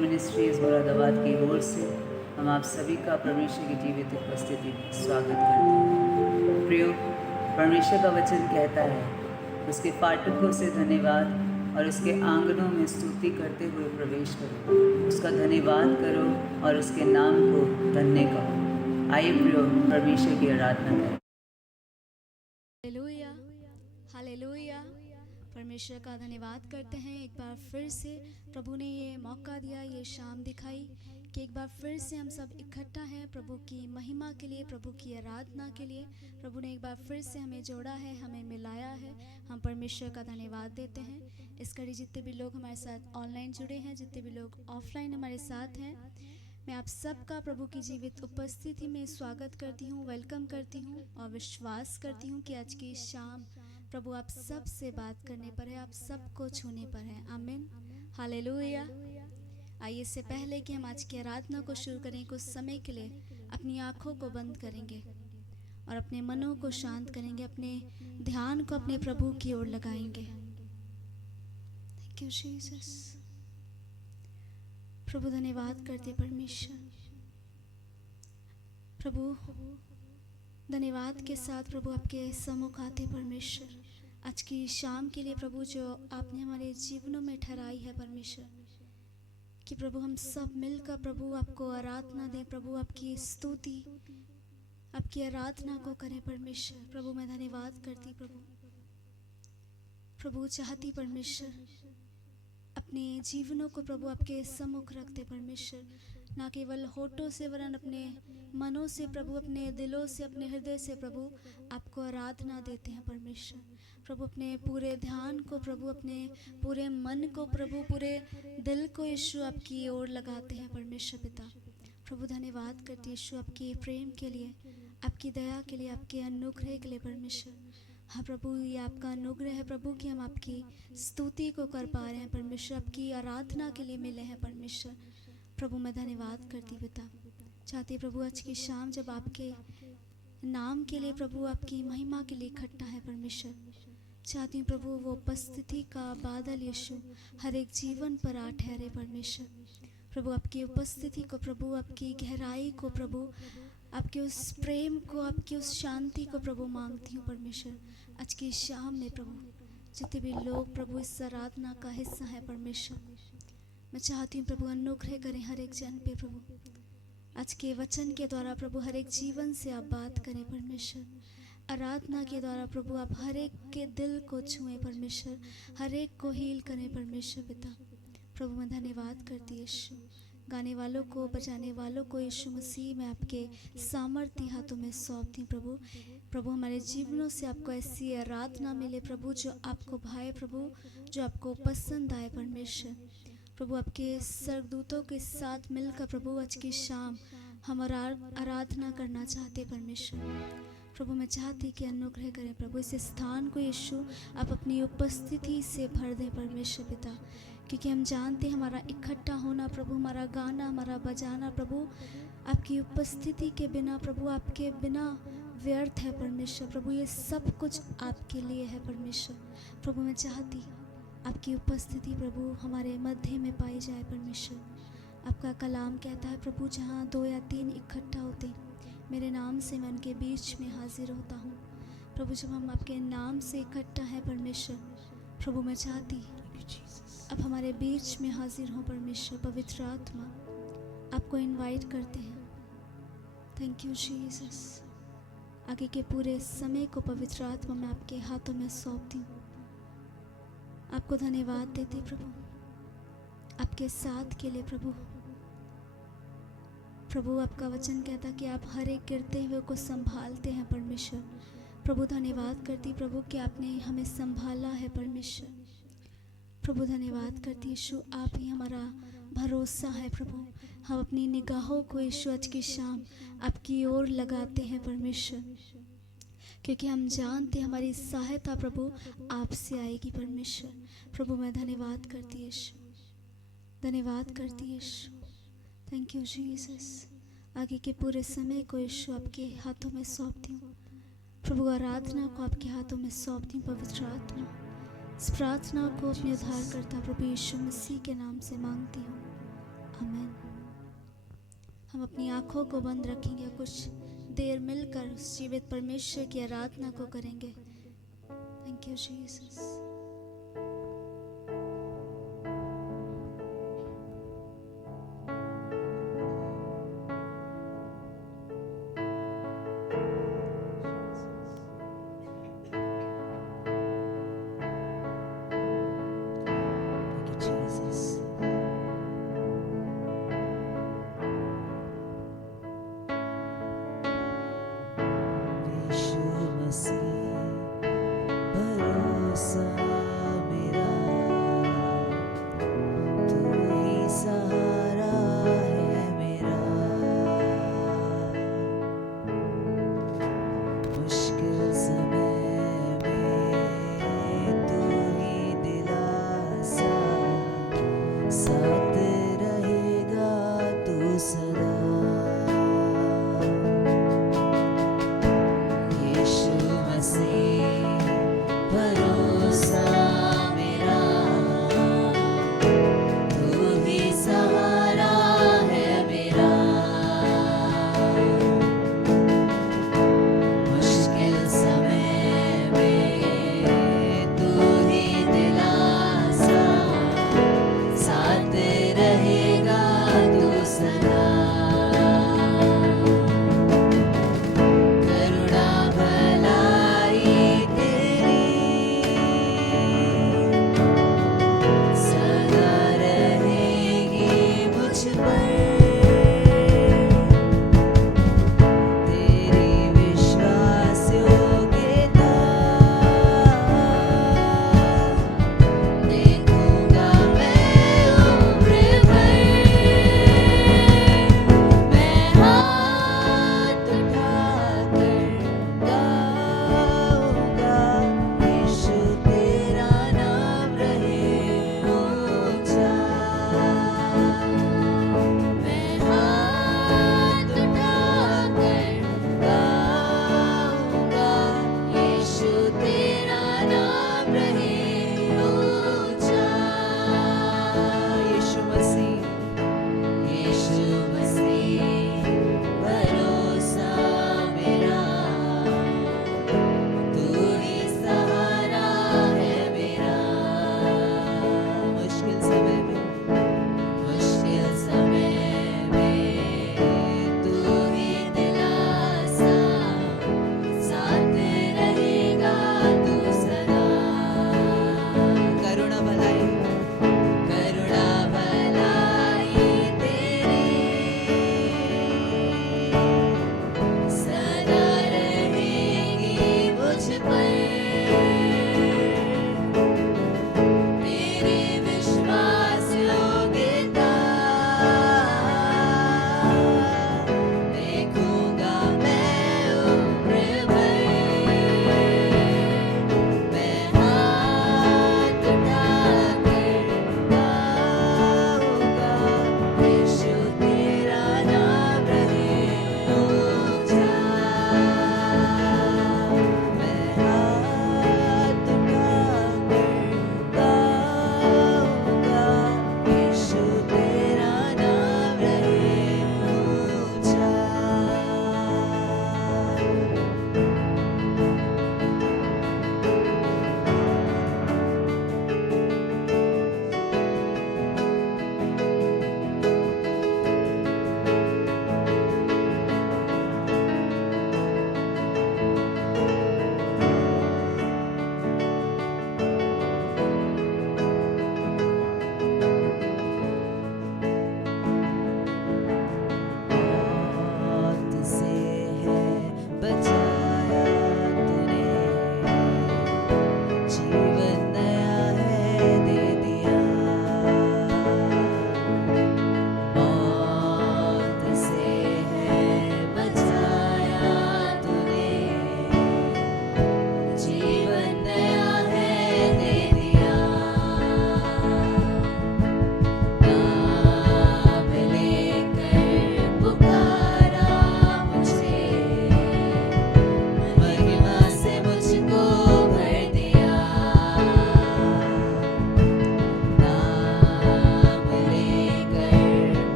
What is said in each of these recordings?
Ministries Moradabad की ओर से हम आप सभी का परमेश्वर की जीवित उपस्थिति में स्वागत करते हैं। प्रियो, परमेश्वर का वचन कहता है, उसके फाटकों से धन्यवाद और उसके आंगनों में स्तुति करते हुए प्रवेश करो। उसका धन्यवाद करो और उसके नाम को धन्य कहो। आइए प्रियो, परमेश्वर की आराधना करें। Hallelujah, hallelujah. परमेश्वर का धन्यवाद करते हैं। एक बार फिर से प्रभु ने ये मौका दिया, ये शाम दिखाई कि एक बार फिर से हम सब इकट्ठा हैं प्रभु की महिमा के लिए, प्रभु की आराधना के लिए। प्रभु ने एक बार फिर से हमें जोड़ा है, हमें मिलाया है। हम परमेश्वर का धन्यवाद देते हैं। इस कड़ी जितने भी लोग हमारे साथ ऑनलाइन जुड़े हैं, जितने भी लोग ऑफलाइन हमारे साथ हैं, मैं आप सबका प्रभु की जीवित उपस्थिति में स्वागत करती हूँ, वेलकम करती हूँ और विश्वास करती हूँ कि आज की शाम प्रभु आप सब से बात करने पर है, आप सबको छूने पर है। आमीन, हालेलुया। आइए, इससे पहले कि हम आज की आराधना को शुरू करें, कुछ समय के लिए अपनी आँखों को बंद करेंगे और अपने मनों को शांत करेंगे, अपने ध्यान को अपने प्रभु की ओर लगाएंगे। Thank you Jesus. प्रभु धन्यवाद करते परमेश्वर। प्रभु धन्यवाद के साथ प्रभु आपके सम्मुख आते परमेश्वर, आज की शाम के लिए प्रभु जो आपने हमारे जीवनों में ठहराई है परमेश्वर, कि प्रभु हम सब मिलकर प्रभु आपको आराधना दें, प्रभु आपकी स्तुति, आपकी आराधना को करें परमेश्वर। प्रभु मैं धन्यवाद करती प्रभु चाहती परमेश्वर अपने जीवनों को प्रभु आपके सम्मुख रखते परमेश्वर, ना केवल होठों से वरन अपने मनों से प्रभु, अपने दिलों से, अपने हृदय से प्रभु आपको आराधना देते हैं परमेश्वर। प्रभु अपने पूरे ध्यान को प्रभु, अपने पूरे मन को प्रभु, पूरे दिल को यीशु आपकी ओर लगाते हैं परमेश्वर पिता। प्रभु धन्यवाद करती यीशु आपके प्रेम के लिए, आपकी दया के लिए, आपके अनुग्रह के लिए परमेश्वर। हाँ प्रभु, ये आपका अनुग्रह है प्रभु कि हम आपकी स्तुति को कर पा रहे हैं परमेश्वर, आपकी आराधना के लिए मिले हैं परमेश्वर। प्रभु मैं धन्यवाद करती पिता, चाहती प्रभु आज की शाम जब आपके नाम के लिए प्रभु, आपकी महिमा के लिए इकट्ठा है परमेश्वर, चाहती हूँ प्रभु वो उपस्थिति का बादल यीशु हर एक जीवन पर आ ठहरे परमेश्वर। प्रभु आपकी उपस्थिति को प्रभु, आपकी गहराई को प्रभु, आपके उस प्रेम को, आपकी उस शांति को प्रभु मांगती हूँ परमेश्वर। आज की शाम में प्रभु जितने भी लोग प्रभु इस आराधना का हिस्सा है परमेश्वर, मैं चाहती हूँ प्रभु अनुग्रह करें हर एक जन पे प्रभु। आज के वचन के द्वारा प्रभु हर एक जीवन से आप बात करें परमेश्वर। आराधना के द्वारा प्रभु आप हर एक के दिल को छुएं परमेश्वर, हर एक को हील करें परमेश्वर पिता। प्रभु मैं धन्यवाद करती यीशु, गाने वालों को, बजाने वालों को यीशु मसीह में आपके सामर्थ्य हाथों में सौंपती प्रभु। प्रभु हमारे जीवनों से आपको ऐसी आराधना मिले प्रभु जो आपको भाए प्रभु, जो आपको पसंद आए परमेश्वर। प्रभु आपके स्वर्गदूतों के साथ मिलकर प्रभु आज की शाम हम आराधना करना चाहते परमेश्वर। प्रभु मैं चाहती कि अनुग्रह करें प्रभु, इस स्थान को यीशु आप अपनी उपस्थिति से भर दें परमेश्वर पिता, क्योंकि हम जानते हैं हमारा इकट्ठा होना प्रभु, हमारा गाना, हमारा बजाना प्रभु आपकी उपस्थिति के बिना प्रभु, आपके बिना व्यर्थ है परमेश्वर। प्रभु ये सब कुछ आपके लिए है परमेश्वर। प्रभु मैं चाहती आपकी उपस्थिति प्रभु हमारे मध्य में पाई जाए परमेश्वर। आपका कलाम कहता है प्रभु, जहाँ 2 या 3 इकट्ठा होते मेरे नाम से मैं उनके बीच में हाजिर होता हूँ। प्रभु जब हम आपके नाम से इकट्ठा हैं परमेश्वर, प्रभु मैं चाहती अब हमारे बीच में हाजिर हो परमेश्वर। पवित्र आत्मा आपको इनवाइट करते हैं। Thank you Jesus. आगे के पूरे समय को पवित्र आत्मा मैं आपके हाथों में सौंपती हूँ। आपको धन्यवाद देते प्रभु, आपके साथ के लिए प्रभु। प्रभु आपका वचन कहता कि आप हर एक गिरते हुए को संभालते हैं परमेश्वर। प्रभु धन्यवाद करती प्रभु कि आपने हमें संभाला है परमेश्वर। प्रभु धन्यवाद करती यीशु, आप ही हमारा भरोसा है प्रभु। हम अपनी निगाहों को यीशु आज की शाम आपकी ओर लगाते हैं परमेश्वर, क्योंकि हम जानते हैं हमारी सहायता प्रभु आपसे आएगी परमेश्वर। प्रभु मैं धन्यवाद करती यीशु, धन्यवाद करती यीशु। Thank you Jesus. आगे के पूरे समय को यीशु आपके हाथों में सौंपती हूँ प्रभु, आराधना को आपके हाथों में सौंपती हूँ पवित्र आत्मा। इस प्रार्थना को अपने उद्धारकर्ता प्रभु यीशु मसीह के नाम से मांगती हूँ, आमीन। हम अपनी आंखों को बंद रखेंगे, कुछ देर मिलकर उस जीवित परमेश्वर की आराधना को करेंगे। Thank you Jesus. Thank you, Jesus. यीशु मसीह भरोसा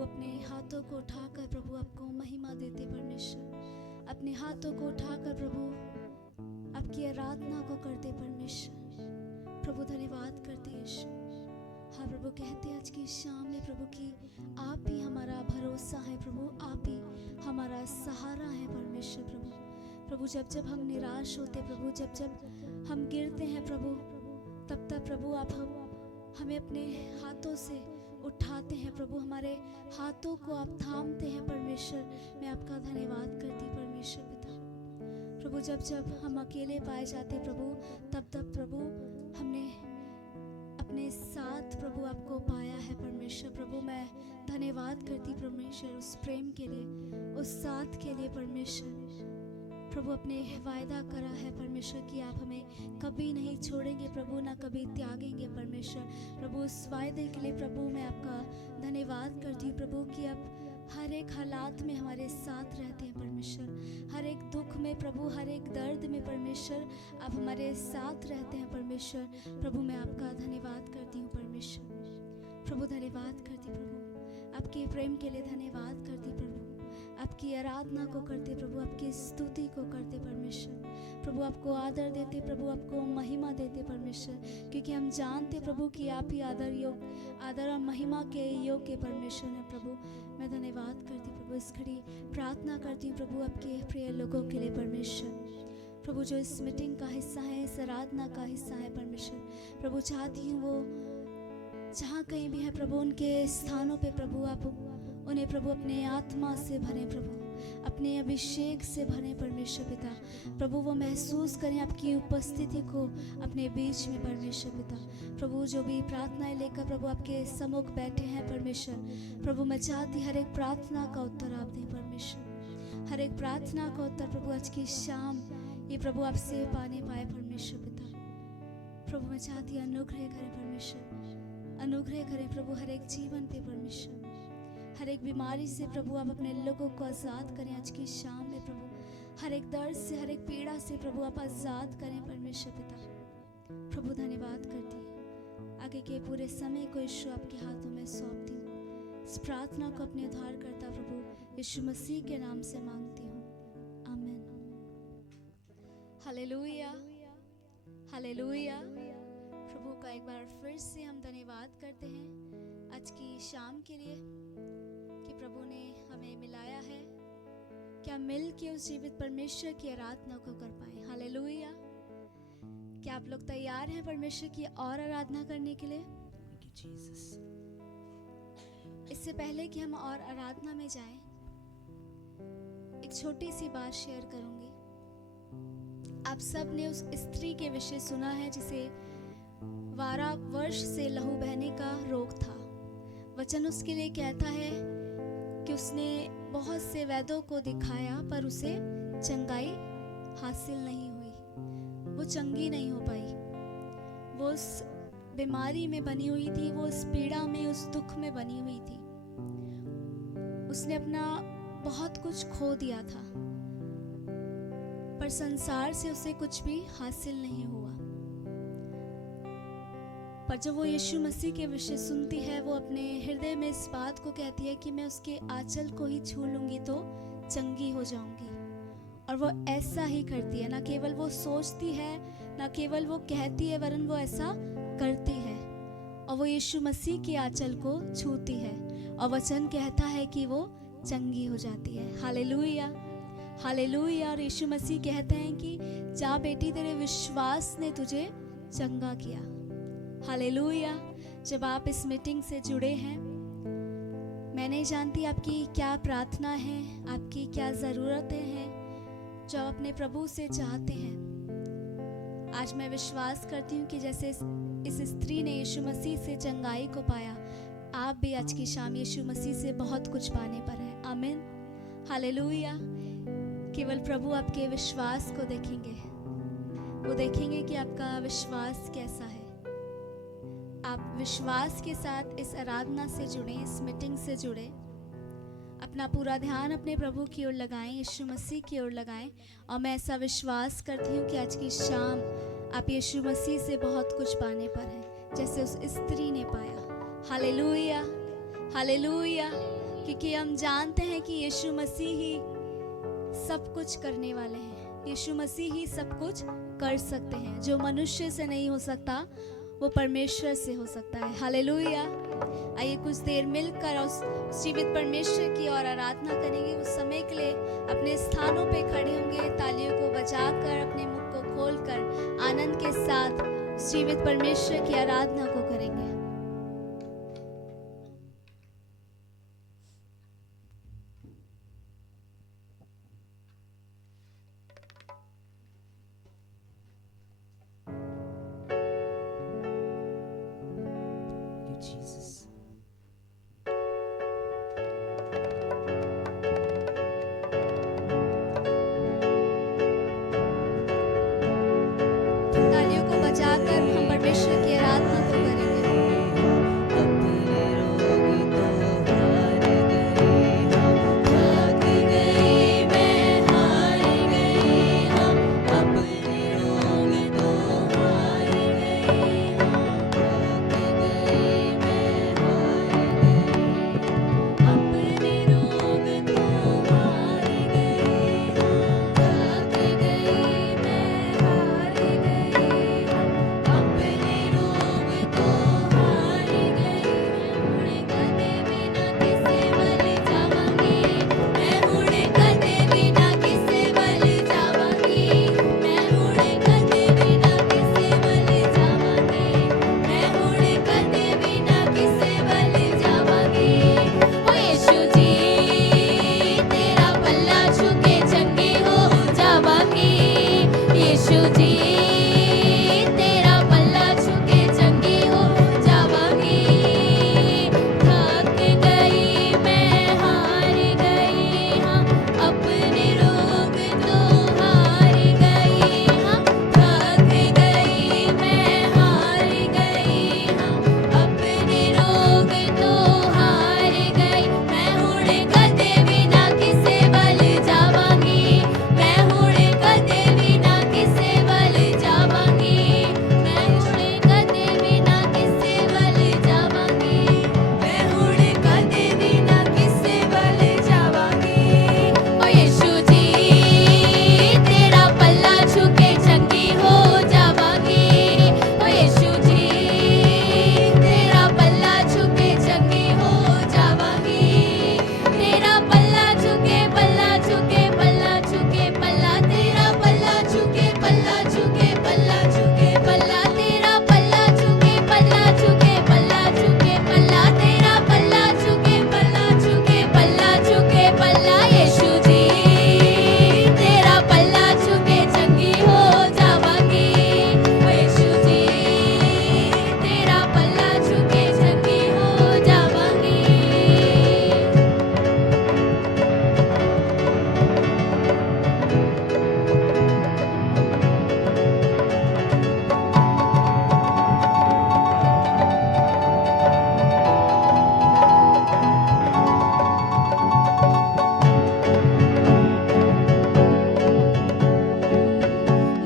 प्रभु अपने हाथों को उठाकर प्रभु आपको महिमा देते परमेश्वर, अपने हाथों को उठाकर प्रभु आपकी आराधना को करते परमेश्वर। प्रभु धन्यवाद करते यीशु। हाँ प्रभु, कहते हैं आज की शाम में प्रभु की आप ही हमारा भरोसा है प्रभु, आप ही हमारा सहारा है परमेश्वर। प्रभु जब जब हम निराश होते प्रभु, जब जब हम गिरते हैं प्रभु, तब तब प्रभु आप हमें अपने हाथों से उठाते हैं प्रभु, हमारे हाथों को आप थामते हैं परमेश्वर। मैं आपका धन्यवाद करती परमेश्वर पिता। प्रभु जब जब हम अकेले पाए जाते प्रभु, तब तब प्रभु हमने अपने साथ प्रभु आपको पाया है परमेश्वर। प्रभु मैं धन्यवाद करती परमेश्वर उस प्रेम के लिए, उस साथ के लिए परमेश्वर। प्रभु अपने वायदा करा है परमेश्वर कि आप हमें कभी नहीं छोड़ेंगे प्रभु, ना कभी त्यागेंगे परमेश्वर। प्रभु उस वायदे के लिए प्रभु मैं आपका धन्यवाद करती हूँ प्रभु कि आप हर एक हालात में हमारे साथ रहते हैं परमेश्वर। हर एक दुख में प्रभु, हर एक दर्द में परमेश्वर आप हमारे साथ रहते हैं परमेश्वर। प्रभु मैं आपका धन्यवाद करती हूँ परमेश्वर। प्रभु धन्यवाद करती प्रभु, आपके प्रेम के लिए धन्यवाद करती प्रभु, आपकी आराधना को करते प्रभु, आपकी स्तुति को करते परमेश्वर। प्रभु आपको आदर देते प्रभु, आपको महिमा देते परमेश्वर, क्योंकि हम जानते प्रभु कि आप ही आदर और महिमा के योग्य परमेश्वर हैं प्रभु। मैं धन्यवाद करती प्रभु, इस घड़ी प्रार्थना करती हूँ प्रभु आपके प्रिय लोगों के लिए परमेश्वर। प्रभु जो इस मीटिंग का हिस्सा है, इस आराधना का हिस्सा है परमेश्वर। प्रभु चाहती हूँ वो जहाँ कहीं भी है प्रभु, उनके स्थानों पे प्रभु आप उन्हें प्रभु अपने आत्मा से भरें प्रभु, अपने अभिषेक से भरें परमेश्वर पिता। प्रभु वो महसूस करें आपकी उपस्थिति को अपने बीच में परमेश्वर पिता। प्रभु जो भी प्रार्थनाएं लेकर प्रभु आपके सम्मुख बैठे हैं परमेश्वर, प्रभु मैं चाहती हर एक प्रार्थना का उत्तर आप दें परमेश्वर। हर एक प्रार्थना का उत्तर प्रभु आज की शाम ये प्रभु आपसे पाने पाए परमेश्वर पिता। प्रभु मैं चाहती अनुग्रह करें परमेश्वर, अनुग्रह करें प्रभु हर एक जीवन पे परमेश्वर। हर एक बीमारी से प्रभु आप अपने लोगों को आज़ाद करें आज की शाम में प्रभु। हर एक दर्द से, हर एक पीड़ा से प्रभु आप आज़ाद करें परमेश्वर पिता। प्रभु धन्यवाद करती हूँ, आगे के पूरे समय को यीशु आपके हाथों में सौंपती हूँ। इस प्रार्थना को अपने उद्धारकर्ता प्रभु यीशु मसीह के नाम से मांगती हूँ, आमीन। Hallelujah, hallelujah. प्रभु का एक बार फिर से हम धन्यवाद करते हैं आज की शाम के लिए कि प्रभु ने हमें मिलाया है, क्या मिल के उस जीवित परमेश्वर की आराधना को कर पाए। हालेलुया। क्या आप लोग तैयार हैं परमेश्वर की और आराधना करने के लिए? इससे पहले कि हम और आराधना में जाएं, एक छोटी सी बात शेयर करूंगी। आप सब ने उस स्त्री के विषय सुना है जिसे 12 वर्ष से लहू बहने का रोग था। वचन उसके लिए कहता है कि उसने बहुत से वैद्यों को दिखाया पर उसे चंगाई हासिल नहीं हुई, वो चंगी नहीं हो पाई। वो उस बीमारी में बनी हुई थी, वो उस पीड़ा में, उस दुख में बनी हुई थी। उसने अपना बहुत कुछ खो दिया था, पर संसार से उसे कुछ भी हासिल नहीं हुआ। पर जब वो यीशु मसीह के विषय सुनती है, वो अपने हृदय में इस बात को कहती है कि मैं उसके आंचल को ही छू लूंगी तो चंगी हो जाऊंगी। और वो ऐसा ही करती है। ना केवल वो सोचती है, ना केवल वो कहती है, वरन वो ऐसा करती है और वो यीशु मसीह के आंचल को छूती है और वचन कहता है कि वो चंगी हो जाती है। Hallelujah, hallelujah. और यीशु मसीह कहते हैं कि जा बेटी, तेरे विश्वास ने तुझे चंगा किया। हालेलुया। जब आप इस मीटिंग से जुड़े हैं, मैं नहीं जानती आपकी क्या प्रार्थना है, आपकी क्या ज़रूरतें हैं जो आप अपने प्रभु से चाहते हैं। आज मैं विश्वास करती हूँ कि जैसे इस स्त्री ने यीशु मसीह से चंगाई को पाया, आप भी आज की शाम यीशु मसीह से बहुत कुछ पाने पर हैं। आमीन, हालेलुया। केवल प्रभु आपके विश्वास को देखेंगे, वो देखेंगे कि आपका विश्वास कैसा है। आप विश्वास के साथ इस आराधना से जुड़े, इस मीटिंग से जुड़े, अपना पूरा ध्यान अपने प्रभु की ओर लगाएं, यीशु मसीह की ओर लगाएं। और मैं ऐसा विश्वास करती हूँ कि आज की शाम आप यीशु मसीह से बहुत कुछ पाने पर हैं, जैसे उस स्त्री ने पाया। हालेलुया, हालेलुया, क्योंकि हम जानते हैं कि यीशु मसीह ही सब कुछ करने वाले हैं। यीशु मसीह ही सब कुछ कर सकते हैं। जो मनुष्य से नहीं हो सकता वो परमेश्वर से हो सकता है। हालेलुया। आइए कुछ देर मिलकर उस जीवित परमेश्वर की और आराधना करेंगे। उस समय के लिए अपने स्थानों पे खड़े होंगे, तालियों को बजाकर, अपने मुख को खोलकर आनंद के साथ उस जीवित परमेश्वर की आराधना को करेंगे। Jesus. तालियों को बजाकर हम परमेश्वर की आराधना को करेंगे। अपने रोग तो हार गए हम, भाग गए मैं हार गई हम, अपने रोग तो हार गए हम, भाग गए मैं हार गई, अपने रोग तो हार गए हम, भाग गए मैं हार गई हम, अपने रोग तो हार गई। मैं कदे भी ना किसे बल जावांगी, मैं हुणे कदे भी ना किसे बल जावांगी, मैं हुणे कदे भी ना किसे बल जावांगी, मैं हुणे कदे भी ना किसे बल जावांगी। ओ यीशु जी तेरा पल्ला छूके चंगी हो जावांगी, यीशु जी तेरा पल्ला छूके चंगी हो जावांगी। थक गई मैं हार गई हाँ, अपने रोग तो हार गई हाँ, थक गई मैं हार गई हाँ, अपने रोग तो हार गई। मैं हुणे कदे भी ना किसे बल जावांगी, मैं हुणे कदे भी ना किसे बल जावांगी, मैं हुणे कदे भी ना किसे बल जावांगी, मैं हुणे कदे भी ना किसे बल जावांगी। ओ यीशु जी तेरा पल्ला छूके चंगी हो जावांगी, ओ यीशु जी तेरा पल्ला छूके चंगी हो जावांगी, तेरा पल्ला छूके पल्ला छूके पल्ला छूके पल्ला, तेरा पल्ला छूके पल्ला छूके पल्ला छूके पल्ला, तेरा पल्ला छूके पल्ला छूके पल्ला छूके पल्ला, तेरा पल्ला छूके पल्ला छूके पल्ला छूके पल्ला। यीशु जी तेरा पल्ला छूके चंगी हो जावांगी, ओ यीशु जी तेरा पल्ला छूके चंगी हो जावांगी।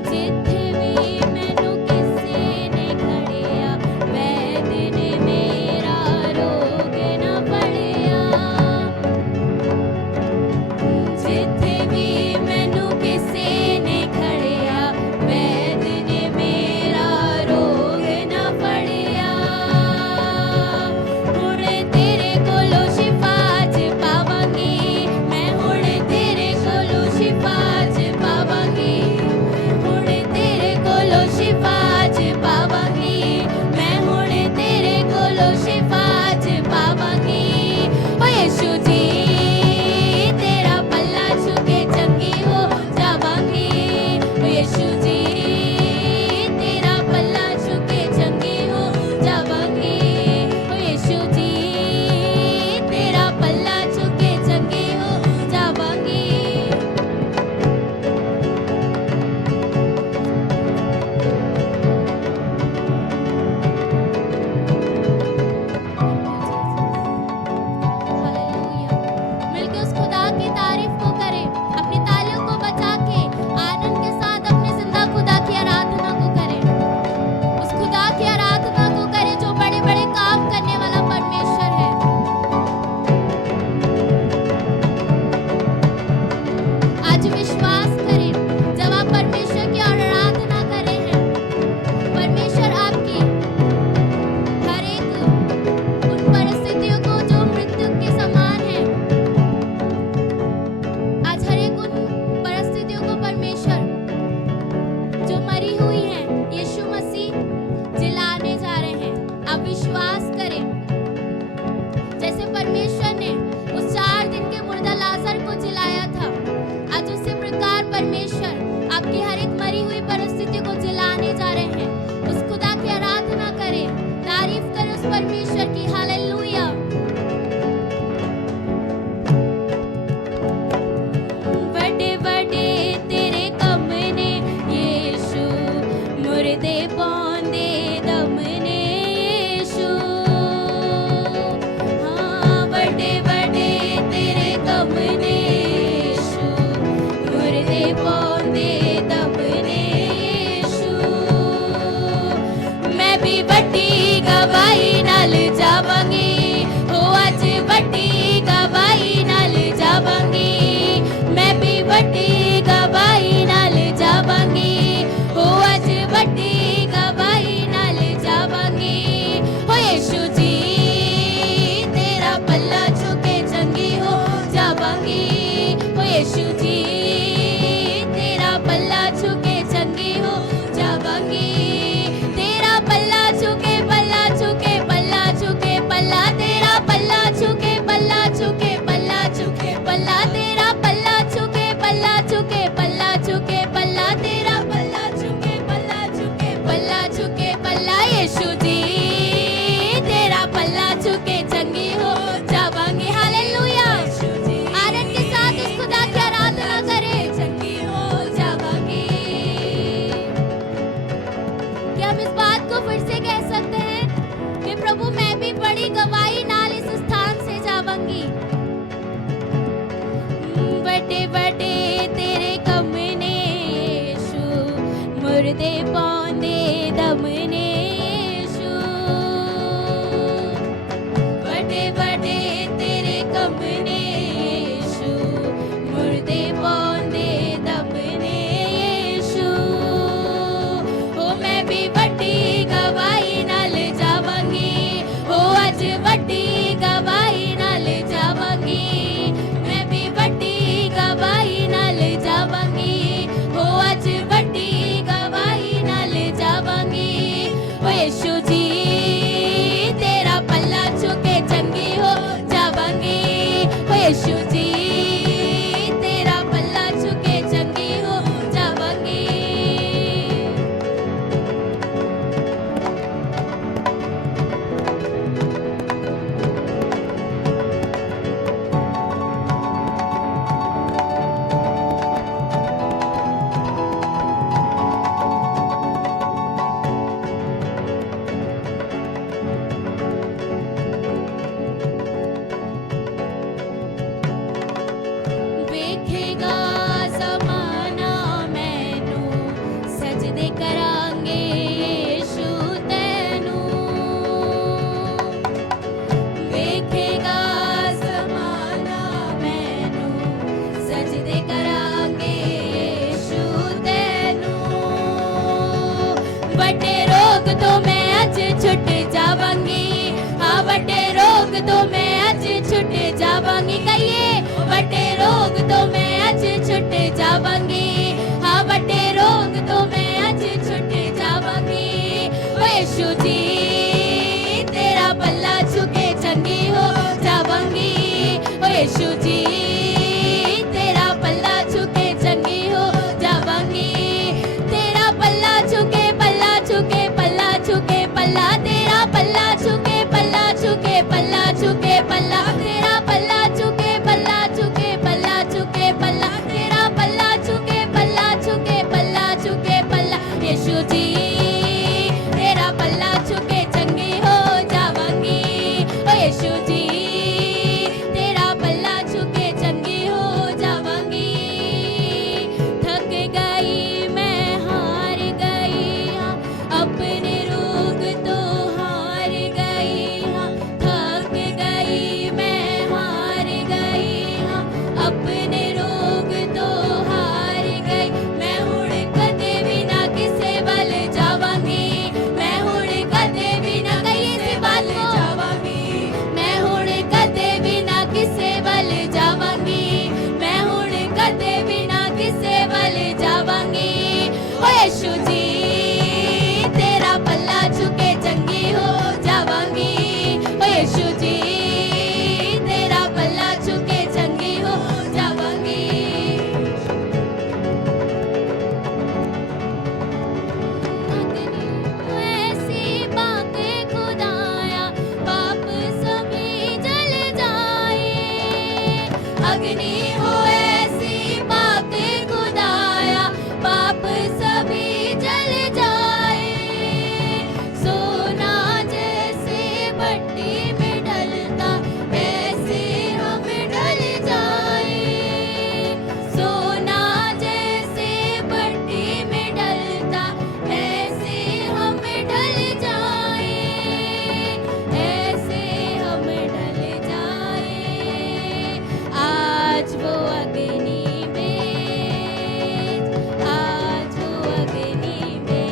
जिथे भी मैनू किसे ने खड़िया, वैद ने मेरा रोग ना फड़िया। जिथे भी मैनू किसे ने खड़िया, वैद ने मेरा रोग ना फड़िया। हुणे तेरे कोलो शिफा च पावांगी, मैं हुणे तेरे कोलो शिफा च पावांगी, हुणे तेरे कोलो शिफा च पावांगी, मैं हुणे तेरे कोलो शिफा च पावांगी। ओ यीशु जी तेरा पल्ला छूके चंगी हो जावांगी, ओ यीशु जी तेरा पल्ला छूके चंगी हो जावांगी, ओ यीशु जी तेरा पल्ला छूके चंगी हो जावांगी। हालेलुया। बड़े बड़े तेरे कम ने यीशु, मुर्दे पांदे दम ने यीशु, बड़े बड़े तेरे कम ने यीशु, मुर्दे पांदे दम ने यीशु। ओ मैं भी वड्डी गवाही नाल जावांगी, ओ अज वड्डी गवाही नाल जावांगी, मैं भी वड्डी गवाही नाल जावांगी, ओ अज वड्डी गवाही नाल जावांगी। ओ यीशु जी तेरा पल्ला चुके चंगी हो जावांगी, ओ यीशु जी तेरा पल्ला चुके चंगी हो जावांगी। ਵੇਖੇਗਾ ਜ਼ਮਾਨਾ ਮੈਨੂੰ, ਸਜਦੇ ਕਰਾਂਗੇ ਯੀਸ਼ੂ ਤੈਨੂੰ। ਵੇਖੇਗਾ ਜ਼ਮਾਨਾ ਮੈਨੂੰ, ਸਜਦੇ ਕਰਾਂਗੇ ਯੀਸ਼ੂ ਤੈਨੂੰ। ਵੱਡੇ ਰੋਗ ਤੋਂ ਮੈਂ ਅੱਜ ਛੁੱਟ ਜਾਵਾਂਗੀ, ਹਾਂ ਵੱਡੇ ਰੋਗ ਤੋਂ ਮੈਂ ਅੱਜ ਛੁੱਟ ਜਾਵਾਂਗੀ। ਕਹੀਏ ਵੱਡੇ ਰੋਗ ਤੋਂ ਮੈਂ ਅੱਜ ਛੁੱਟ ਜਾਵਾਂਗੀ, ਹਾਂ ਵੱਡੇ ਰੋਗ ਤੋਂ ਮੈਂ ਅੱਜ ਛੁੱਟ ਜਾਵਾਂਗੀ। ਓ ਯੀਸ਼ੂ ਜੀ ਤੇਰਾ ਪੱਲਾ ਚੁਕੇ ਚੰਗੀ ਹੋ ਜਾਵਾਂਗੀ, ਓ ਯੀਸ਼ੂ ਜੀ ਤੇਰਾ ਪੱਲਾ ਚੁਕੇ ਚੰਗੀ ਹੋ ਜਾਵਾਂਗੀ। ਤੇਰਾ ਪੱਲਾ ਚੁਕੇ ਪੱਲਾ ਚੁਕੇ ਪੱਲਾ ਚੁਕੇ ਪੱਲਾ, ਤੇਰਾ ਪੱਲਾ ਚੁਕੇ ਪੱਲਾ ਚੁਕੇ ਪੱਲਾ ਚੁਕੇ ਪੱਲਾ, ਤੇਰਾ ਪੱਲਾ ਚੁਕੇ ਪੱਲਾ ਚੁਕੇ ਪੱਲਾ ਚੁਕੇ ਪੱਲਾ, ਤੇਰਾ ਪੱਲਾ ਚੁਕੇ ਪੱਲਾ ਚੁਕੇ ਪੱਲਾ ਚੁਕੇ ਪੱਲਾ। ਯੀਸ਼ੂ ਜੀ ਤੇਰਾ ਪੱਲਾ ਚੁਕੇ ਚੰਗੀ ਹੋ ਜਾਵਾਂਗੀ, ਓ ਯੀਸ਼ੂ ਜੀ ਤੇਰਾ ਪੱਲਾ ਚੁਕੇ ਚੰਗੀ ਹੋ ਜਾਵਾਂਗੀ। ਥੱਕ ਗਈ ਮੈਂ ਹਾਰ ਗਈ ਹਾਂ, ਆਪਣੇ ਰੋਗ ਤੋਂ ਹਾਰ ਗਈ ਹਾਂ। ਥੱਕ ਗਈ ਮੈਂ ਹਾਰ ਗਈ ਹਾਂ, ਆਪਣੇ ਰੋਗ ਤੋਂ ਹਾਰ ਗਈ। ਮੈਂ ਹੁਣ ਕਦੇ ਵੀ ਨਾ ਕਿਸੇ ਵੱਲ ਜਾਵਾਂਗੀ, ਮੈਂ ਹੁਣ ਕਦੇ ਵੀ ਨਾ ਕਿਸੇ ਵੱਲ ਜਾਵਾਂਗੀ, ਮੈਂ ਹੁਣ ਕਦੇ ਵੀ ਨਾ ਕਿਸੇ ਵੱਲ ਜਾਵਾਂਗੀ, ਮੈਂ ਹੁਣ ਕਦੇ ਵੀ ਨਾ ਕਿਸੇ ਵੱਲ ਜਾਵਾਂਗੀ। ਓ ਯੀਸ਼ੂ ਜੀ ਤੇਰਾ ਪੱਲਾ ਚੁਕੇ ਚੰਗੀ ਹੋ ਜਾਵਾਂਗੀ, ਓ ਯੀਸ਼ੂ ਜੀ ਤੇਰਾ ਪੱਲਾ ਚੁਕੇ ਚੰਗੀ ਹੋ ਜਾਵਾਂਗੀ। ऐसी बातें खुदाया पाप सभी जल जाए, अग्नि हो ऐसी बातें खुदाया पाप सभी जल जाए। सोना जैसे भट्टी में ढलता ऐसे हम ढल जाए, सोना जैसे भट्टी में ढलता ऐसे हम ढल जाए, ऐसे हम ढल जाए। आज वो अग्नि में, आज वो अग्नि में,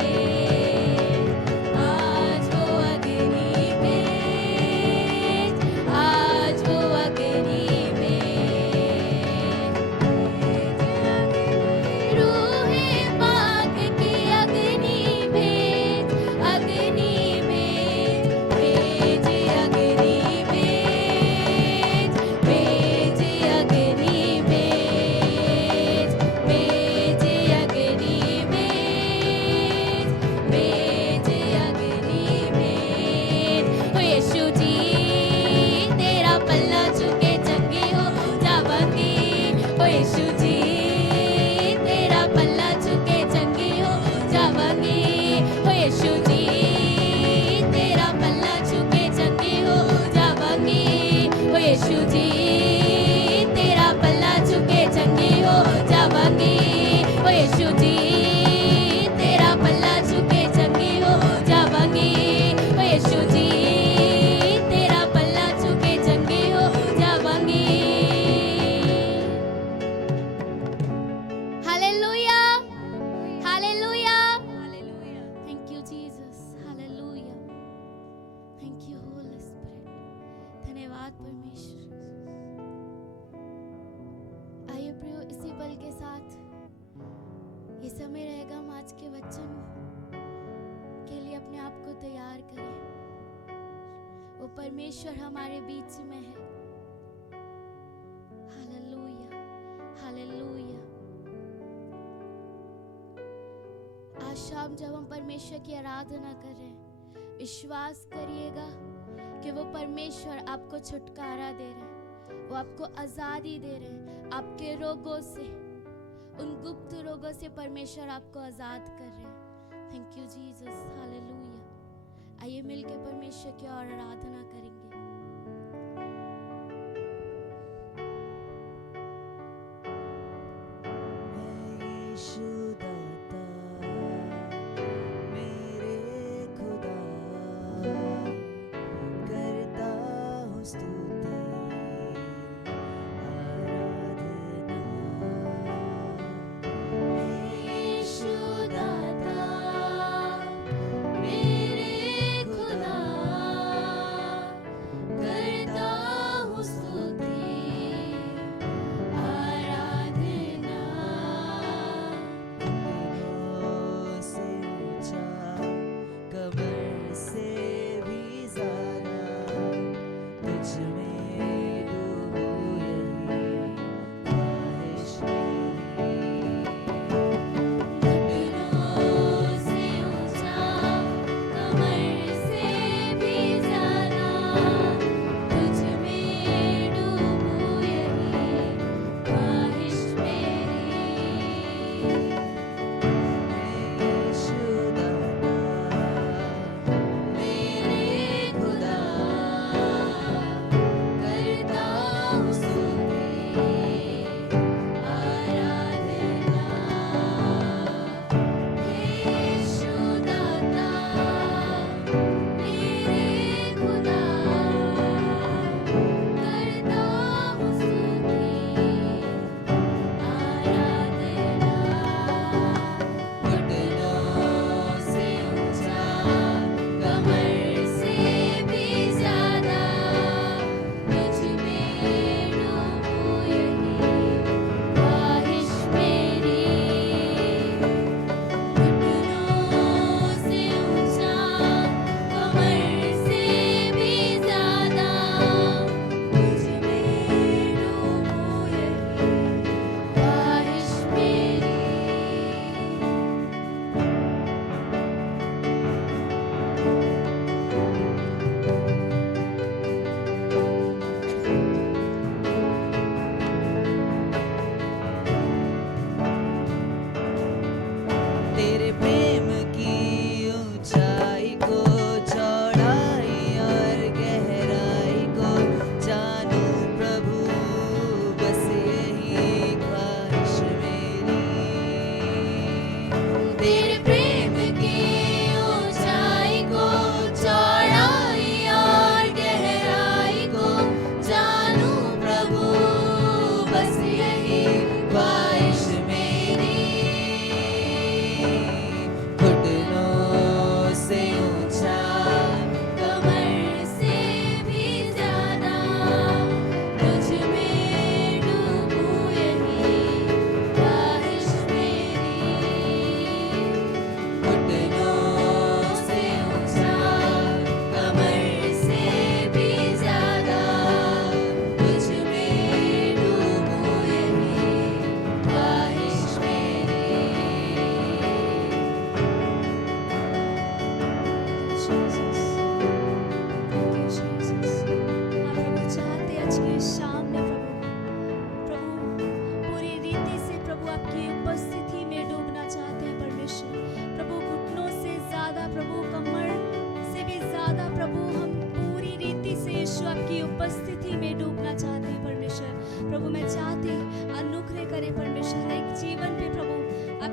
आज वो अग्नि में, आज वो अग्नि में। रूहे पाक की अग्नि भेज, अग्नि भेज, भेज अग्नि भेज, भेज अग्नि भेज, भेज अग्नि भेज, भेज अग्नि भेज। ओ यीशु जी तेरा पल्ला चुके चंगी हो जावांगी, ओ यीशु जी तेरा पल्ला चुके चंगी हो जावांगी, ओ यीशु जी तेरा पल्ला चुके चंगी हो जावांगी, ओ यीशु जी तेरा पल्ला चुके चंगी यीशु जी तेरा पल्ला झुके चंगी हो जावांगी ओ यीशु जी तेरा पल्ला झुके चंगी हो जावांगी hallelujah hallelujah thank you Jesus hallelujah thank you Holy Spirit धन्यवाद परमेश्वर आइए प्रियो इसी पल के साथ ये समय रहेगा हम आज के वचन के लिए अपने आप को तैयार करें वो परमेश्वर हमारे बीच में है हालेलुया हालेलुया आज शाम जब हम परमेश्वर की आराधना कर रहे हैं विश्वास करिएगा कि वो परमेश्वर आपको छुटकारा दे रहे हैं वो आपको आज़ादी दे रहे हैं आपके रोगों से उन गुप्त रोगों से परमेश्वर आपको आज़ाद कर रहे हैं थैंक यू जीसस हालेलुया आइए मिलके परमेश्वर की और आराधना करेंगे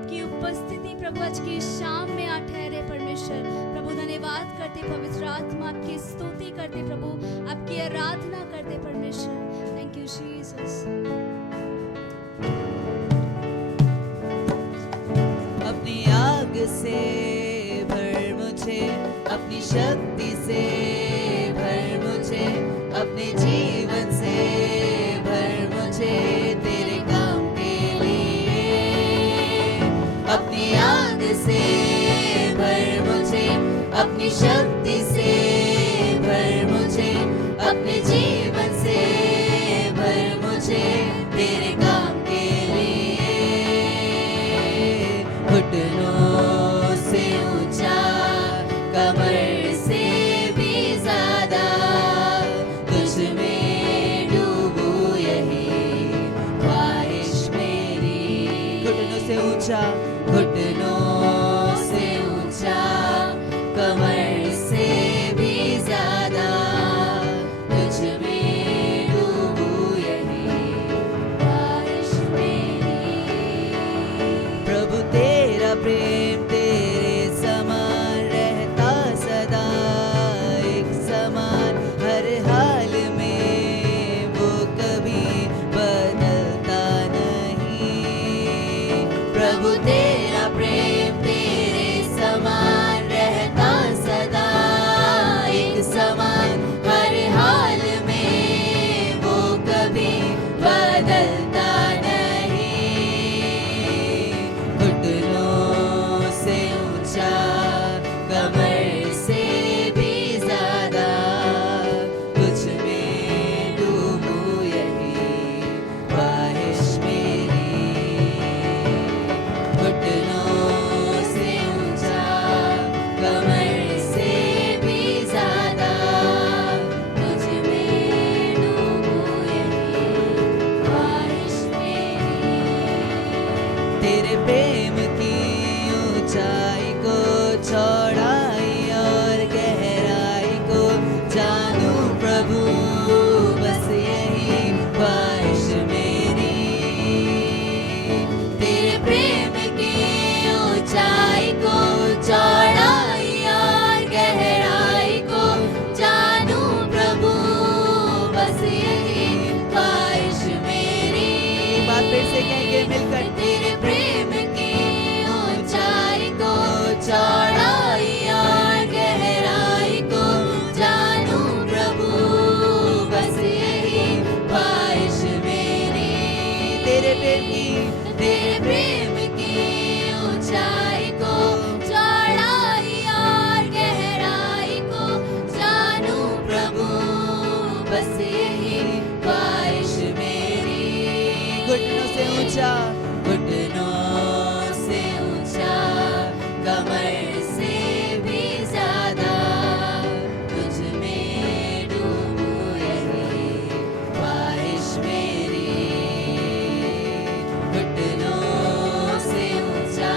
आपकी उपस्थिति प्रभु आज की शाम में आ ठहरे परमेश्वर। प्रभु धन्यवाद करते पवित्र आत्मा, आपकी स्तुति करते प्रभु, आपकी आराधना करते परमेश्वर। Thank you Jesus. अपनी आग से भर मुझे, अपनी शक्ति से भर मुझे, अपने जीवन से भर मुझे तेरे काम के लिए। अपनी आग से भर मुझे, अपनी शक्ति से भर मुझे, अपने जीवन से भर मुझे तेरे काम के लिए। घुटनों से ऊंचा, कमर से भी ज्यादा तुझ में डूबूं, यही ख्वाहिश मेरी। घुटनों से ऊंचा, घुटनों से ऊंचा, कमर से भी ज्यादा तुझ में डूबूं, यही ख्वाहिश मेरी। प्रभु तेरा प्रेम तेरे समान रहता सदा एक समान, हर हाल में वो कभी बदलता नहीं। प्रभु तेरा प्रेम तेरे समान रहता सदा एक समान, हर हाल में वो कभी बदलता नहीं। घुटनों से ऊंचा, कमर से भी ज्यादा तुझ में डूबूं, यही ख्वाहिश मेरी। घुटनों से ऊंचा, कमर से भी ज्यादा तुझ में डूबूं, यही ख्वाहिश मेरी। तेरे प्रेम की ऊंचाई को, चौड़ाई और गहराई को जानूं प्रभु, बस यही ख्वाहिश मेरी। तेरे प्रेम की ऊंचाई को, चौड़ाई और गहराई को जानूं प्रभु, बस यही ख्वाहिश मेरी। बात फिर से कहेंगे मिलकर। तेरे प्रेम की ऊंचाई को, चौड़ाई और गहराई को जानूं प्रभु, बस यही ख्वाहिश मेरी। तेरे प्रेम की ऊंचाई को, चौड़ाई और गहराई को जानूं प्रभु, बस यही ख्वाहिश मेरी। घुटनों से ऊंचा, घुटनों से ऊंचा, कमर से भी ज्यादा तुझ में डूबूं, यही ख्वाहिश मेरी। घुटनों से ऊंचा,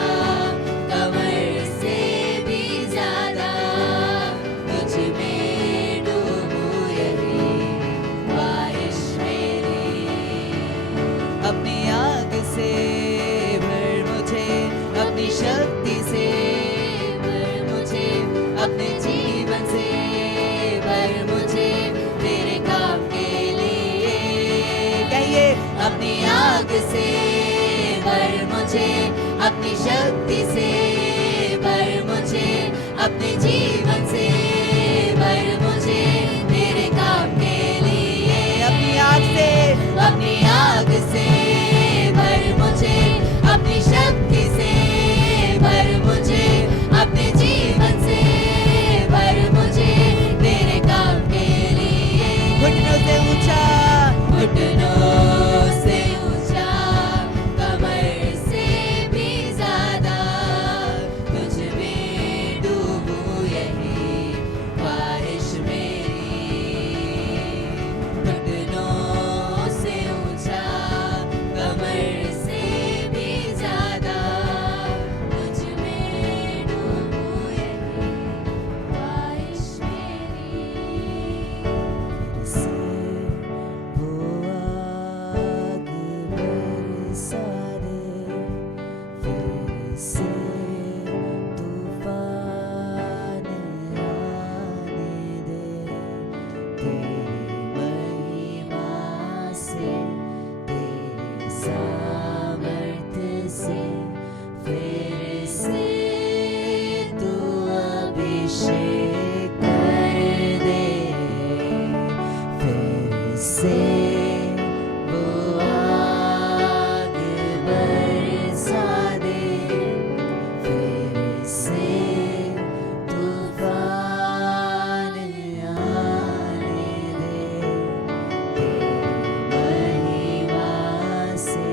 कमर से भी ज्यादा तुझ में डूबूं, यही ख्वाहिश मेरी। अपनी आग से भर मुझे, अपनी शक्ति से भर मुझे, अपने जीवन से भर मुझे तेरे काम के लिए। कहिए, अपनी आग से भर मुझे, अपनी शक्ति से भर मुझे, अपने जीवन से भर मुझे तेरे काम के लिए। अपनी आग से, अपनी आग से भर मुझे, अपनी शक्ति से भर मुझे, अपने जीवन से भर मुझे तेरे काम के लिए। घुटनों से ऊंचा, घुटनों से ऊंचा, कमर से भी ज्यादा तुझ में डूबूं, यही सामर्थ्य से फिर से तू अभिषेक कर दे, फिर से वो आग बरसा दे, फिर से तूफान आने दे, तेरी महिमा से,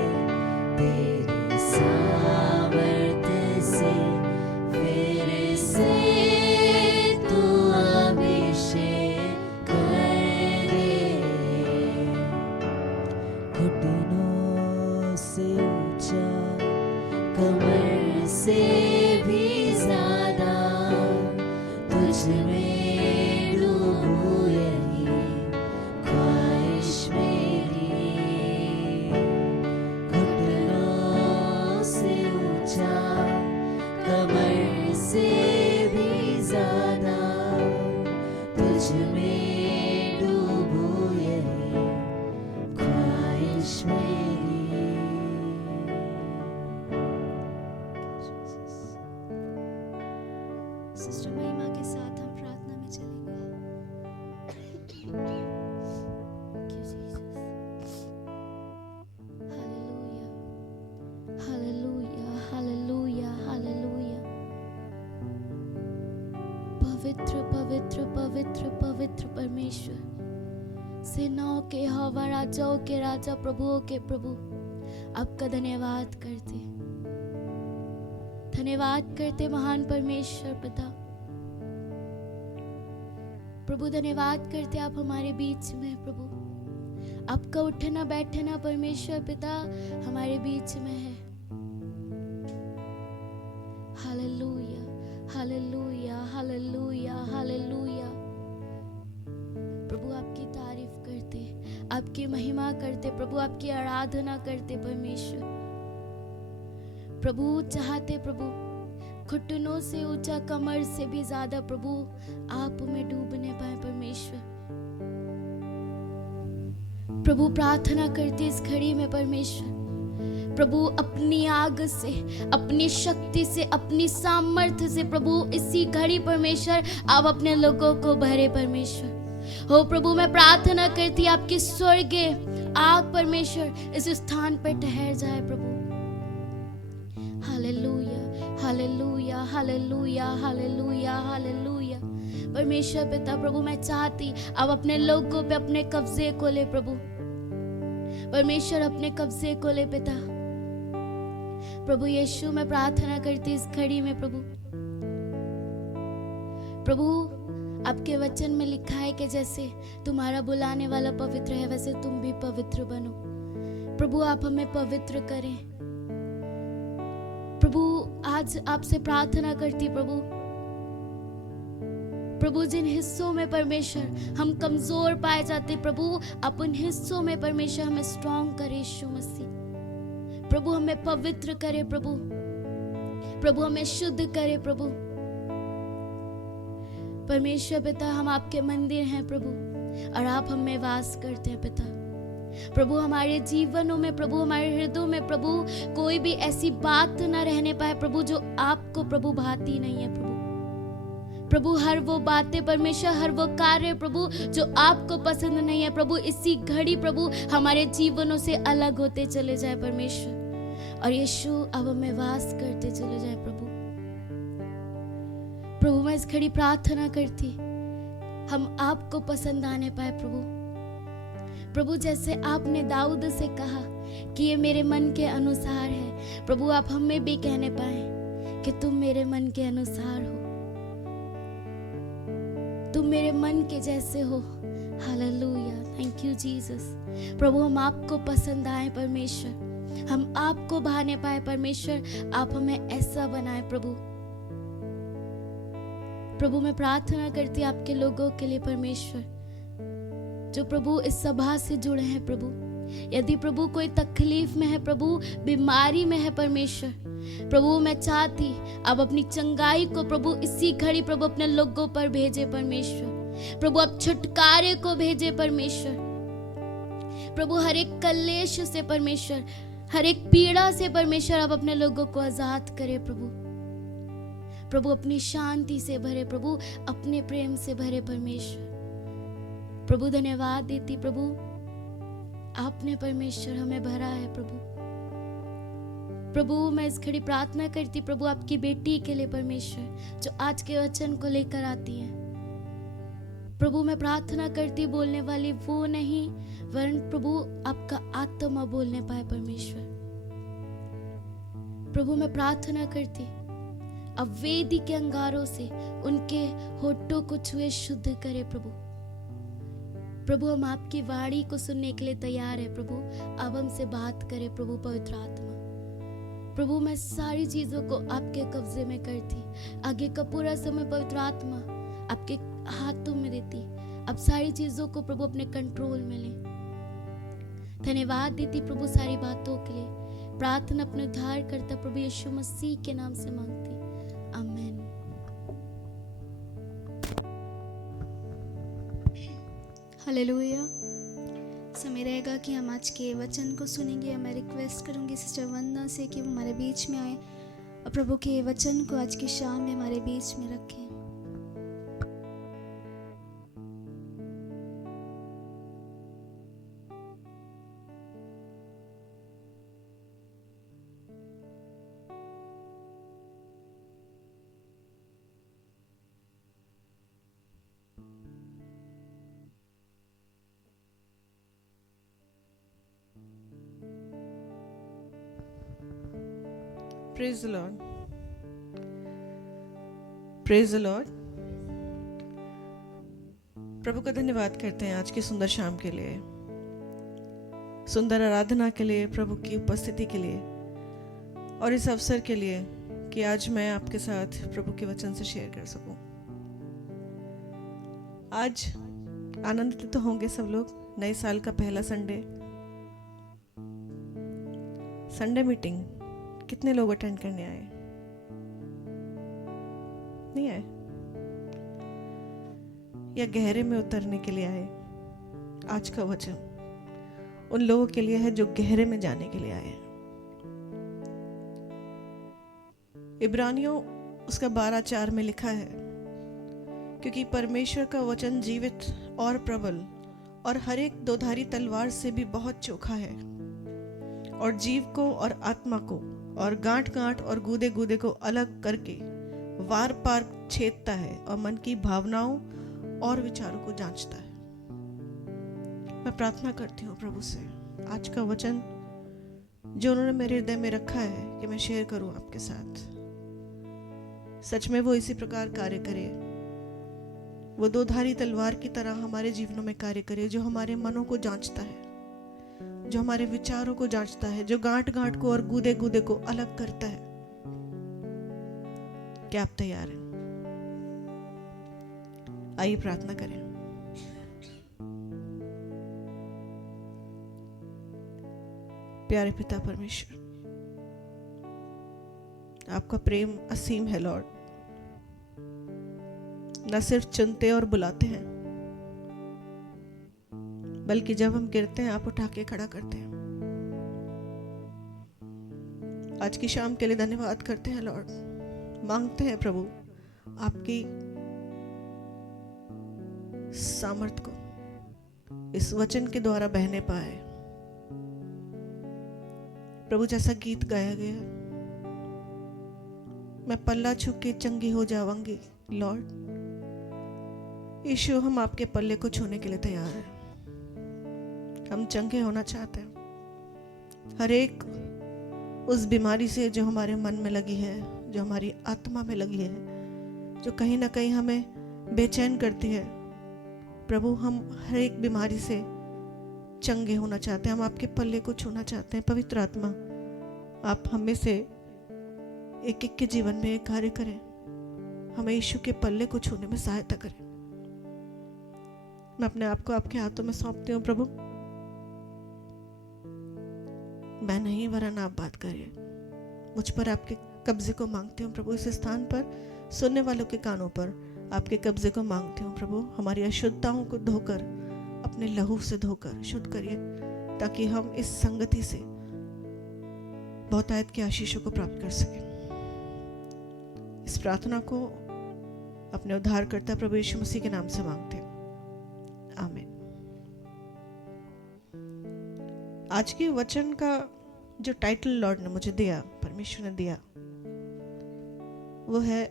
तेरी सामर्थ्य से फिर से तू अभिषेक कर दे। घुटनों से ऊंचा, कमर से भी ज्यादा तुझ में डूबूं, यही ख्वाहिश मेरी। घुटनों से ऊंचा, कमर से भी ज्यादा तुझ में डूबूं, यही ख्वाहिश मेरी। सिस्टर महिमा के साथ हम प्रार्थना में चलेंगे। Thank you, Jesus. Hallelujah. Hallelujah. Hallelujah. Hallelujah. पवित्र पवित्र पवित्र पवित्र परमेश्वर, सेनाओं के हवा, राजाओं के राजा, प्रभुओं के प्रभु, आपका धन्यवाद करते, धन्यवाद करते महान परमेश्वर पिता। प्रभु धन्यवाद करते आप हमारे बीच में हैं प्रभु, आपका उठना बैठना परमेश्वर पिता हमारे बीच में है। Hallelujah hallelujah hallelujah hallelujah. प्रभु आपकी तारीफ करते, आपकी महिमा करते, प्रभु आपकी आराधना करते परमेश्वर। प्रभु चाहते प्रभु घुटनों से ऊंचा, कमर से भी ज्यादा प्रभु आप में डूबने पाए परमेश्वर। प्रभु प्रार्थना करते इस घड़ी में परमेश्वर, प्रभु अपनी आग से, अपनी शक्ति से, अपनी सामर्थ्य से प्रभु इसी घड़ी परमेश्वर आप अपने लोगों को भरे परमेश्वर। हो प्रभु मैं प्रार्थना करती आपकी स्वर्गीय आग परमेश्वर इस स्थान पर ठहर जाए प्रभु। Hallelujah hallelujah hallelujah hallelujah hallelujah. परमेश्वर पिता प्रभु मैं चाहती अब अपने लोगों पे अपने कब्जे को ले प्रभु, परमेश्वर अपने कब्जे को ले पिता। प्रभु यीशु मैं प्रार्थना करती इस घड़ी में प्रभु, प्रभु आपके वचन में लिखा है कि जैसे तुम्हारा बुलाने वाला पवित्र है वैसे तुम भी पवित्र बनो। प्रभु आप हमें पवित्र करें प्रभु। आज आपसे प्रार्थना करती प्रभु, प्रभु जिन हिस्सों में परमेश्वर हम कमजोर पाए जाते प्रभु, आप उन हिस्सों में परमेश्वर हमें स्ट्रॉन्ग करे यीशु मसीह। प्रभु हमें पवित्र करे प्रभु, प्रभु हमें शुद्ध करे प्रभु। परमेश्वर पिता हम आपके मंदिर हैं प्रभु और आप हमें वास करते हैं पिता। प्रभु हमारे जीवनों में प्रभु, हमारे हृदयों में प्रभु कोई भी ऐसी बात ना रहने पाए प्रभु जो आपको प्रभु भाती नहीं है प्रभु। प्रभु हर वो बातें परमेश्वर, हर वो कार्य प्रभु जो आपको पसंद नहीं है प्रभु, इसी घड़ी प्रभु हमारे जीवनों से अलग होते चले जाए परमेश्वर, और यीशु अब हमें वास करते चले जाए प्रभु। प्रभु मैं इस घड़ी प्रार्थना करती हम आपको पसंद आने पाए प्रभु। प्रभु जैसे आपने दाऊद से कहा कि ये मेरे मन के अनुसार है, प्रभु आप हमें भी कहने पाए कि तुम मेरे मन के अनुसार हो, तुम मेरे मन के जैसे हो। Hallelujah, thank you Jesus. प्रभु हम आपको पसंद आए परमेश्वर, हम आपको भाने पाए परमेश्वर, आप हमें ऐसा बनाए प्रभु। प्रभु मैं प्रार्थना करती आपके लोगों के लिए परमेश्वर जो प्रभु इस सभा से जुड़े हैं प्रभु। यदि प्रभु कोई तकलीफ में है प्रभु, बीमारी में है परमेश्वर, प्रभु मैं चाहती अब अपनी चंगाई को प्रभु इसी घड़ी प्रभु अपने लोगों पर भेजे परमेश्वर। प्रभु अब छुटकारे को भेजे परमेश्वर। प्रभु हर एक कलेश से परमेश्वर, हर एक पीड़ा से परमेश्वर आप अपने लोगों को आजाद करे प्रभु। प्रभु अपनी शांति से भरे प्रभु, अपने प्रेम से भरे परमेश्वर। प्रभु धन्यवाद देती प्रभु, आपने परमेश्वर हमें भरा है प्रभु। प्रभु मैं इस घड़ी प्रार्थना करती प्रभु आपकी बेटी के लिए परमेश्वर, जो आज के वचन को लेकर आती है प्रभु। मैं प्रार्थना करती बोलने वाली वो नहीं, वरन प्रभु आपका आत्मा बोलने पाए परमेश्वर। प्रभु मैं प्रार्थना करती अब वेदी के अंगारों से उनके होठों को छुए शुद्ध करे प्रभु। प्रभु हम आपकी वाणी को सुनने के लिए तैयार है प्रभु। अब हमसे बात करे प्रभु पवित्र आत्मा। प्रभु मैं सारी चीजों को आपके कब्जे में करती, आगे का पूरा समय पवित्र आत्मा आपके हाथों में देती। अब सारी चीजों को प्रभु अपने कंट्रोल में ले। धन्यवाद देती प्रभु सारी बातों के लिए। प्रार्थना अपने उद्धार करता प्रभु यीशु मसीह के नाम से मांगती, आमीन। हालेलुया। समय रहेगा कि हम आज के वचन को सुनेंगे। मैं रिक्वेस्ट करूंगी सिस्टर वंदना से कि वो हमारे बीच में आए और प्रभु के वचन को आज की शाम में हमारे बीच में रखें। Praise the Lord. Praise the Lord. प्रभु का धन्यवाद करते हैं आज की सुंदर शाम के लिए, सुंदर आराधना के लिए, प्रभु की उपस्थिति के लिए और इस अवसर के लिए कि आज मैं आपके साथ प्रभु के वचन से शेयर कर सकूं। आज आनंदित तो होंगे सब लोग। नए साल का पहला संडे मीटिंग कितने लोग अटेंड करने आए? नहीं आए? या गहरे में उतरने के लिए आए? आज का वचन उन लोगों के लिए है जो गहरे में जाने के लिए आए। इब्रानियों उसका 12:4 में लिखा है, क्योंकि परमेश्वर का वचन जीवित और प्रबल और हर एक दोधारी तलवार से भी बहुत चोखा है और जीव को और आत्मा को और गांठ गांठ और गूदे गूदे को अलग करके वार पार छेदता है और मन की भावनाओं और विचारों को जांचता है। मैं प्रार्थना करती हूँ प्रभु से आज का वचन जो उन्होंने मेरे हृदय में रखा है कि मैं शेयर करूं आपके साथ, सच में वो इसी प्रकार कार्य करे। वो दोधारी तलवार की तरह हमारे जीवनों में कार्य करे, जो हमारे मनों को जांचता है, जो हमारे विचारों को जांचता है, जो गांठ गांठ को और गूदे गूदे को अलग करता है। क्या आप तैयार हैं? आइए प्रार्थना करें। प्यारे पिता परमेश्वर, आपका प्रेम असीम है लॉर्ड। न सिर्फ चुनते और बुलाते हैं, बल्कि जब हम गिरते हैं आप उठा के खड़ा करते हैं। आज की शाम के लिए धन्यवाद करते हैं लॉर्ड। मांगते हैं प्रभु आपकी सामर्थ को इस वचन के द्वारा बहने पाए। प्रभु जैसा गीत गाया गया, मैं पल्ला छू के चंगी हो जाऊंगी लॉर्ड। यीशु, हम आपके पल्ले को छूने के लिए तैयार हैं। हम चंगे होना चाहते हैं हर एक उस बीमारी से जो हमारे मन में लगी है, जो हमारी आत्मा में लगी है, जो कहीं ना कहीं हमें बेचैन करती है। प्रभु, हम हर एक बीमारी से चंगे होना चाहते हैं। हम आपके पल्ले को छूना चाहते हैं। पवित्र आत्मा, आप हमें से एक एक के जीवन में एक कार्य करें, हमें यीशु के पल्ले को छूने में सहायता करें। मैं अपने आप को आपके हाथों में सौंपती हूँ प्रभु। मैं नहीं, वरन आप बात करिए। मुझ पर आपके कब्जे को मांगती हूँ प्रभु। इस स्थान पर सुनने वालों के कानों पर आपके कब्जे को मांगती हूँ प्रभु। हमारी अशुद्धताओं को धोकर, अपने लहू से धोकर शुद्ध करिए, ताकि हम इस संगति से बहुतायत की आशीषों को प्राप्त कर सके। इस प्रार्थना को अपने उद्धारकर्ता प्रभु यीशु मसीह के नाम से मांगते हैं, आमीन। आज के वचन का जो टाइटल लॉर्ड ने मुझे दिया, परमेश्वर ने दिया, वो है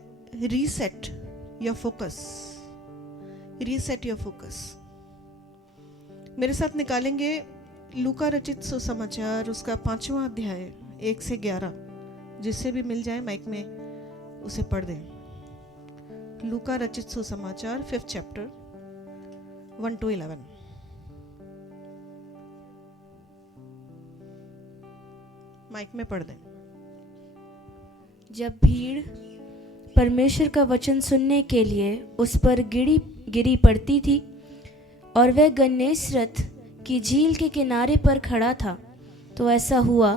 reset your focus. Reset your focus. मेरे साथ निकालेंगे लूका रचित सुसमाचार, उसका 5वां अध्याय 1 से 11। जिससे भी मिल जाए माइक में उसे पढ़ दें। लूका रचित सुसमाचार 5th चैप्टर 1 to 11। माइक में पढ़ दें। जब भीड़ परमेश्वर का वचन सुनने के लिए उस पर गिरी पड़ती थी और वह गन्नेसरत की झील के किनारे पर खड़ा था, तो ऐसा हुआ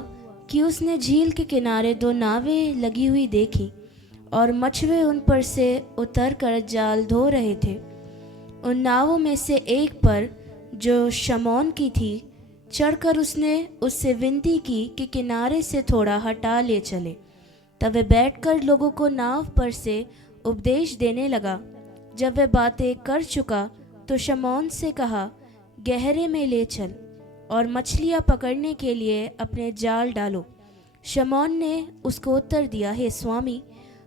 कि उसने झील के किनारे 2 नावें लगी हुई देखी और मछुए उन पर से उतरकर जाल धो रहे थे। उन नावों में से एक पर, जो शमौन की थी, चढ़कर उसने उससे विनती की कि किनारे से थोड़ा हटा ले चले। तब वह बैठकर लोगों को नाव पर से उपदेश देने लगा। जब वह बातें कर चुका तो शमौन से कहा, गहरे में ले चल और मछलियाँ पकड़ने के लिए अपने जाल डालो। शमौन ने उसको उत्तर दिया, हे स्वामी,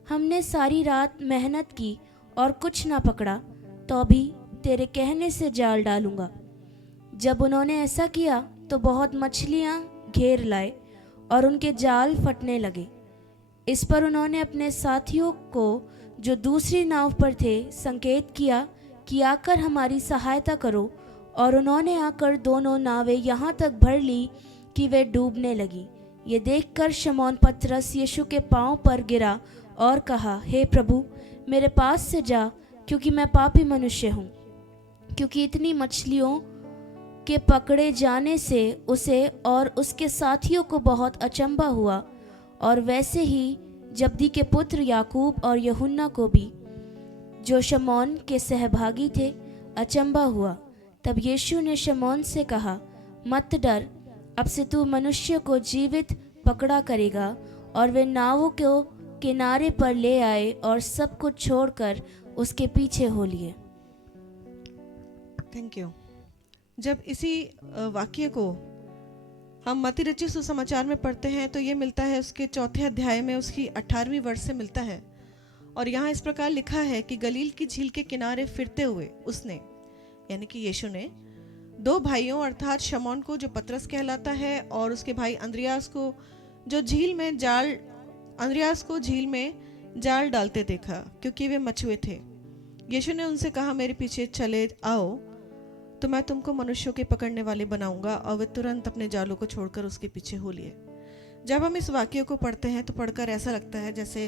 हमने सारी रात मेहनत की और कुछ ना पकड़ा, तो भी तेरे कहने से जाल डालूंगा। जब उन्होंने ऐसा किया तो बहुत मछलियाँ घेर लाए और उनके जाल फटने लगे। इस पर उन्होंने अपने साथियों को, जो दूसरी नाव पर थे, संकेत किया कि आकर हमारी सहायता करो, और उन्होंने आकर दोनों नावें यहाँ तक भर ली कि वे डूबने लगी। ये देखकर शमौन पतरस यीशु के पांव पर गिरा और कहा, हे प्रभु, मेरे पास से जा, क्योंकि मैं पापी मनुष्य हूँ। क्योंकि इतनी मछलियों के पकड़े जाने से उसे और उसके साथियों को बहुत अचंभा हुआ, और वैसे ही जब्दी के पुत्र याकूब और यूहन्ना को भी, जो शमौन के सहभागी थे, अचंभा हुआ। तब यीशु ने शमौन से कहा, मत डर, अब से तू मनुष्य को जीवित पकड़ा करेगा। और वे नावों को किनारे पर ले आए और सब कुछ छोड़कर उसके पीछे हो लिए। Thank you. जब इसी वाक्य को हम मत्ती रचित सुसमाचार में पढ़ते हैं तो ये मिलता है उसके 4थे अध्याय में, उसकी 18वीं वर्ष से मिलता है। और यहाँ इस प्रकार लिखा है कि गलील की झील के किनारे फिरते हुए उसने, यानी कि यीशु ने, 2 भाइयों अर्थात शमौन को, जो पतरस कहलाता है, और उसके भाई अंद्रियास को, जो झील में जाल डालते देखा, क्योंकि वे मछुए थे। यीशु ने उनसे कहा, मेरे पीछे चले आओ, तो मैं तुमको मनुष्यों के पकड़ने वाले बनाऊंगा। और वे तुरंत अपने जालों को छोड़कर उसके पीछे हो लिए। जब हम इस वाक्य को पढ़ते हैं तो पढ़कर ऐसा लगता है जैसे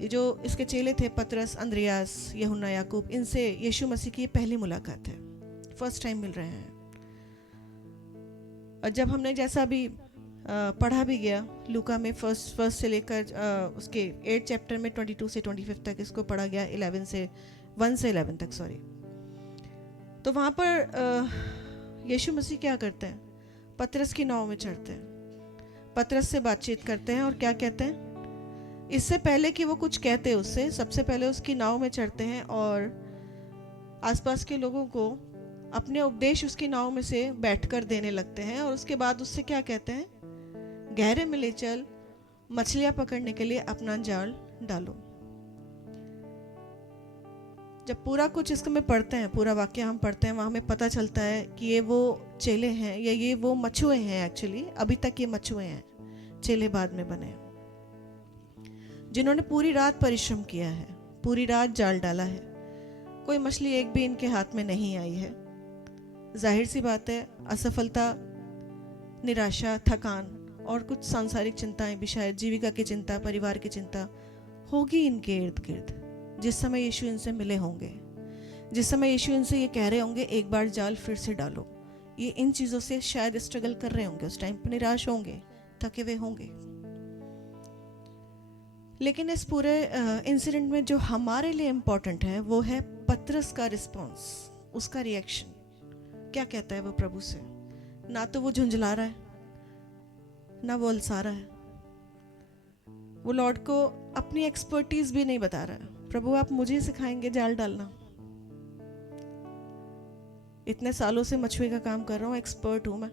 ये जो इसके चेले थे, पतरस, अंद्रियास, यूहन्ना, याकूब, इनसे यीशु मसीह की पहली मुलाकात है, फर्स्ट टाइम मिल रहे हैं। और जब हमने जैसा भी पढ़ा भी गया, लूका में फर्स्ट से लेकर उसके 8th चैप्टर में 22 से 25 तक इसको पढ़ा गया, 1 से 11 तक, सॉरी। तो वहाँ पर यीशु मसीह क्या करते हैं? पतरस की नाव में चढ़ते हैं, पतरस से बातचीत करते हैं, और क्या कहते हैं? इससे पहले कि वो कुछ कहते उससे, सबसे पहले उसकी नाव में चढ़ते हैं और आसपास के लोगों को अपने उपदेश उसकी नाव में से बैठकर देने लगते हैं। और उसके बाद उससे क्या कहते हैं? गहरे में ले चल, मछलियाँ पकड़ने के लिए अपना जाल डालो। जब पूरा कुछ इसको में पढ़ते हैं, पूरा वाक्य हम पढ़ते हैं, वहाँ हमें पता चलता है कि ये वो चेले हैं, या ये वो मछुए हैं। एक्चुअली अभी तक ये मछुए हैं, चेले बाद में बने, जिन्होंने पूरी रात परिश्रम किया है, पूरी रात जाल डाला है। कोई मछली एक भी इनके हाथ में नहीं आई है। जाहिर सी बात है, असफलता, निराशा, थकान और कुछ सांसारिक चिंताएं भी, शायद जीविका की चिंता, परिवार की चिंता होगी इनके इर्द गिर्द। जिस समय यीशु इनसे मिले होंगे, जिस समय यीशु इनसे ये कह रहे होंगे, एक बार जाल फिर से डालो, ये इन चीज़ों से शायद स्ट्रगल कर रहे होंगे। उस टाइम पर निराश होंगे, थके हुए होंगे। लेकिन इस पूरे इंसिडेंट में जो हमारे लिए इम्पोर्टेंट है वो है पतरस का रिस्पॉन्स, उसका रिएक्शन। क्या कहता है वो प्रभु से? ना तो वो झुंझला रहा है, ना वो अलसारा है। वो लॉर्ड को अपनी एक्सपर्टीज भी नहीं बता रहा है। प्रभु आप मुझे सिखाएंगे जाल डालना, इतने सालों से मछुए का काम कर रहा हूँ, एक्सपर्ट हूं मैं।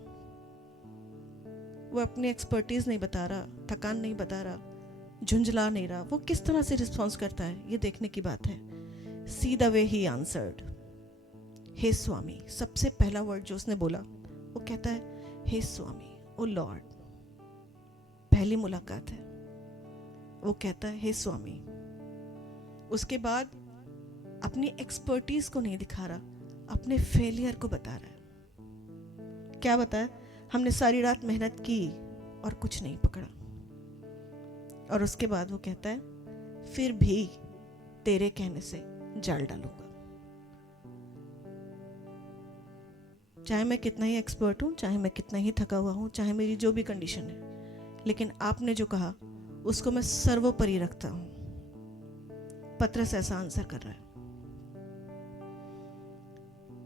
वो अपनी एक्सपर्टीज नहीं बता रहा, थकान नहीं बता रहा, झुंझला नहीं रहा। वो किस तरह से रिस्पॉन्स करता है ये देखने की बात है। See the way he answered, हे स्वामी। सबसे पहला वर्ड जो उसने बोला वो कहता है हे स्वामी, ओ लॉर्ड। पहली मुलाकात है, वो कहता है हे स्वामी। उसके बाद अपनी एक्सपर्टीज को नहीं दिखा रहा, अपने फेलियर को बता रहा है। क्या बताया? हमने सारी रात मेहनत की और कुछ नहीं पकड़ा। और उसके बाद वो कहता है फिर भी तेरे कहने से जाल डालूंगा। चाहे मैं कितना ही एक्सपर्ट हूं, चाहे मैं कितना ही थका हुआ हूं, चाहे मेरी जो भी कंडीशन है, लेकिन आपने जो कहा उसको मैं सर्वोपरि रखता हूं। पतरस ऐसा आंसर कर रहा है।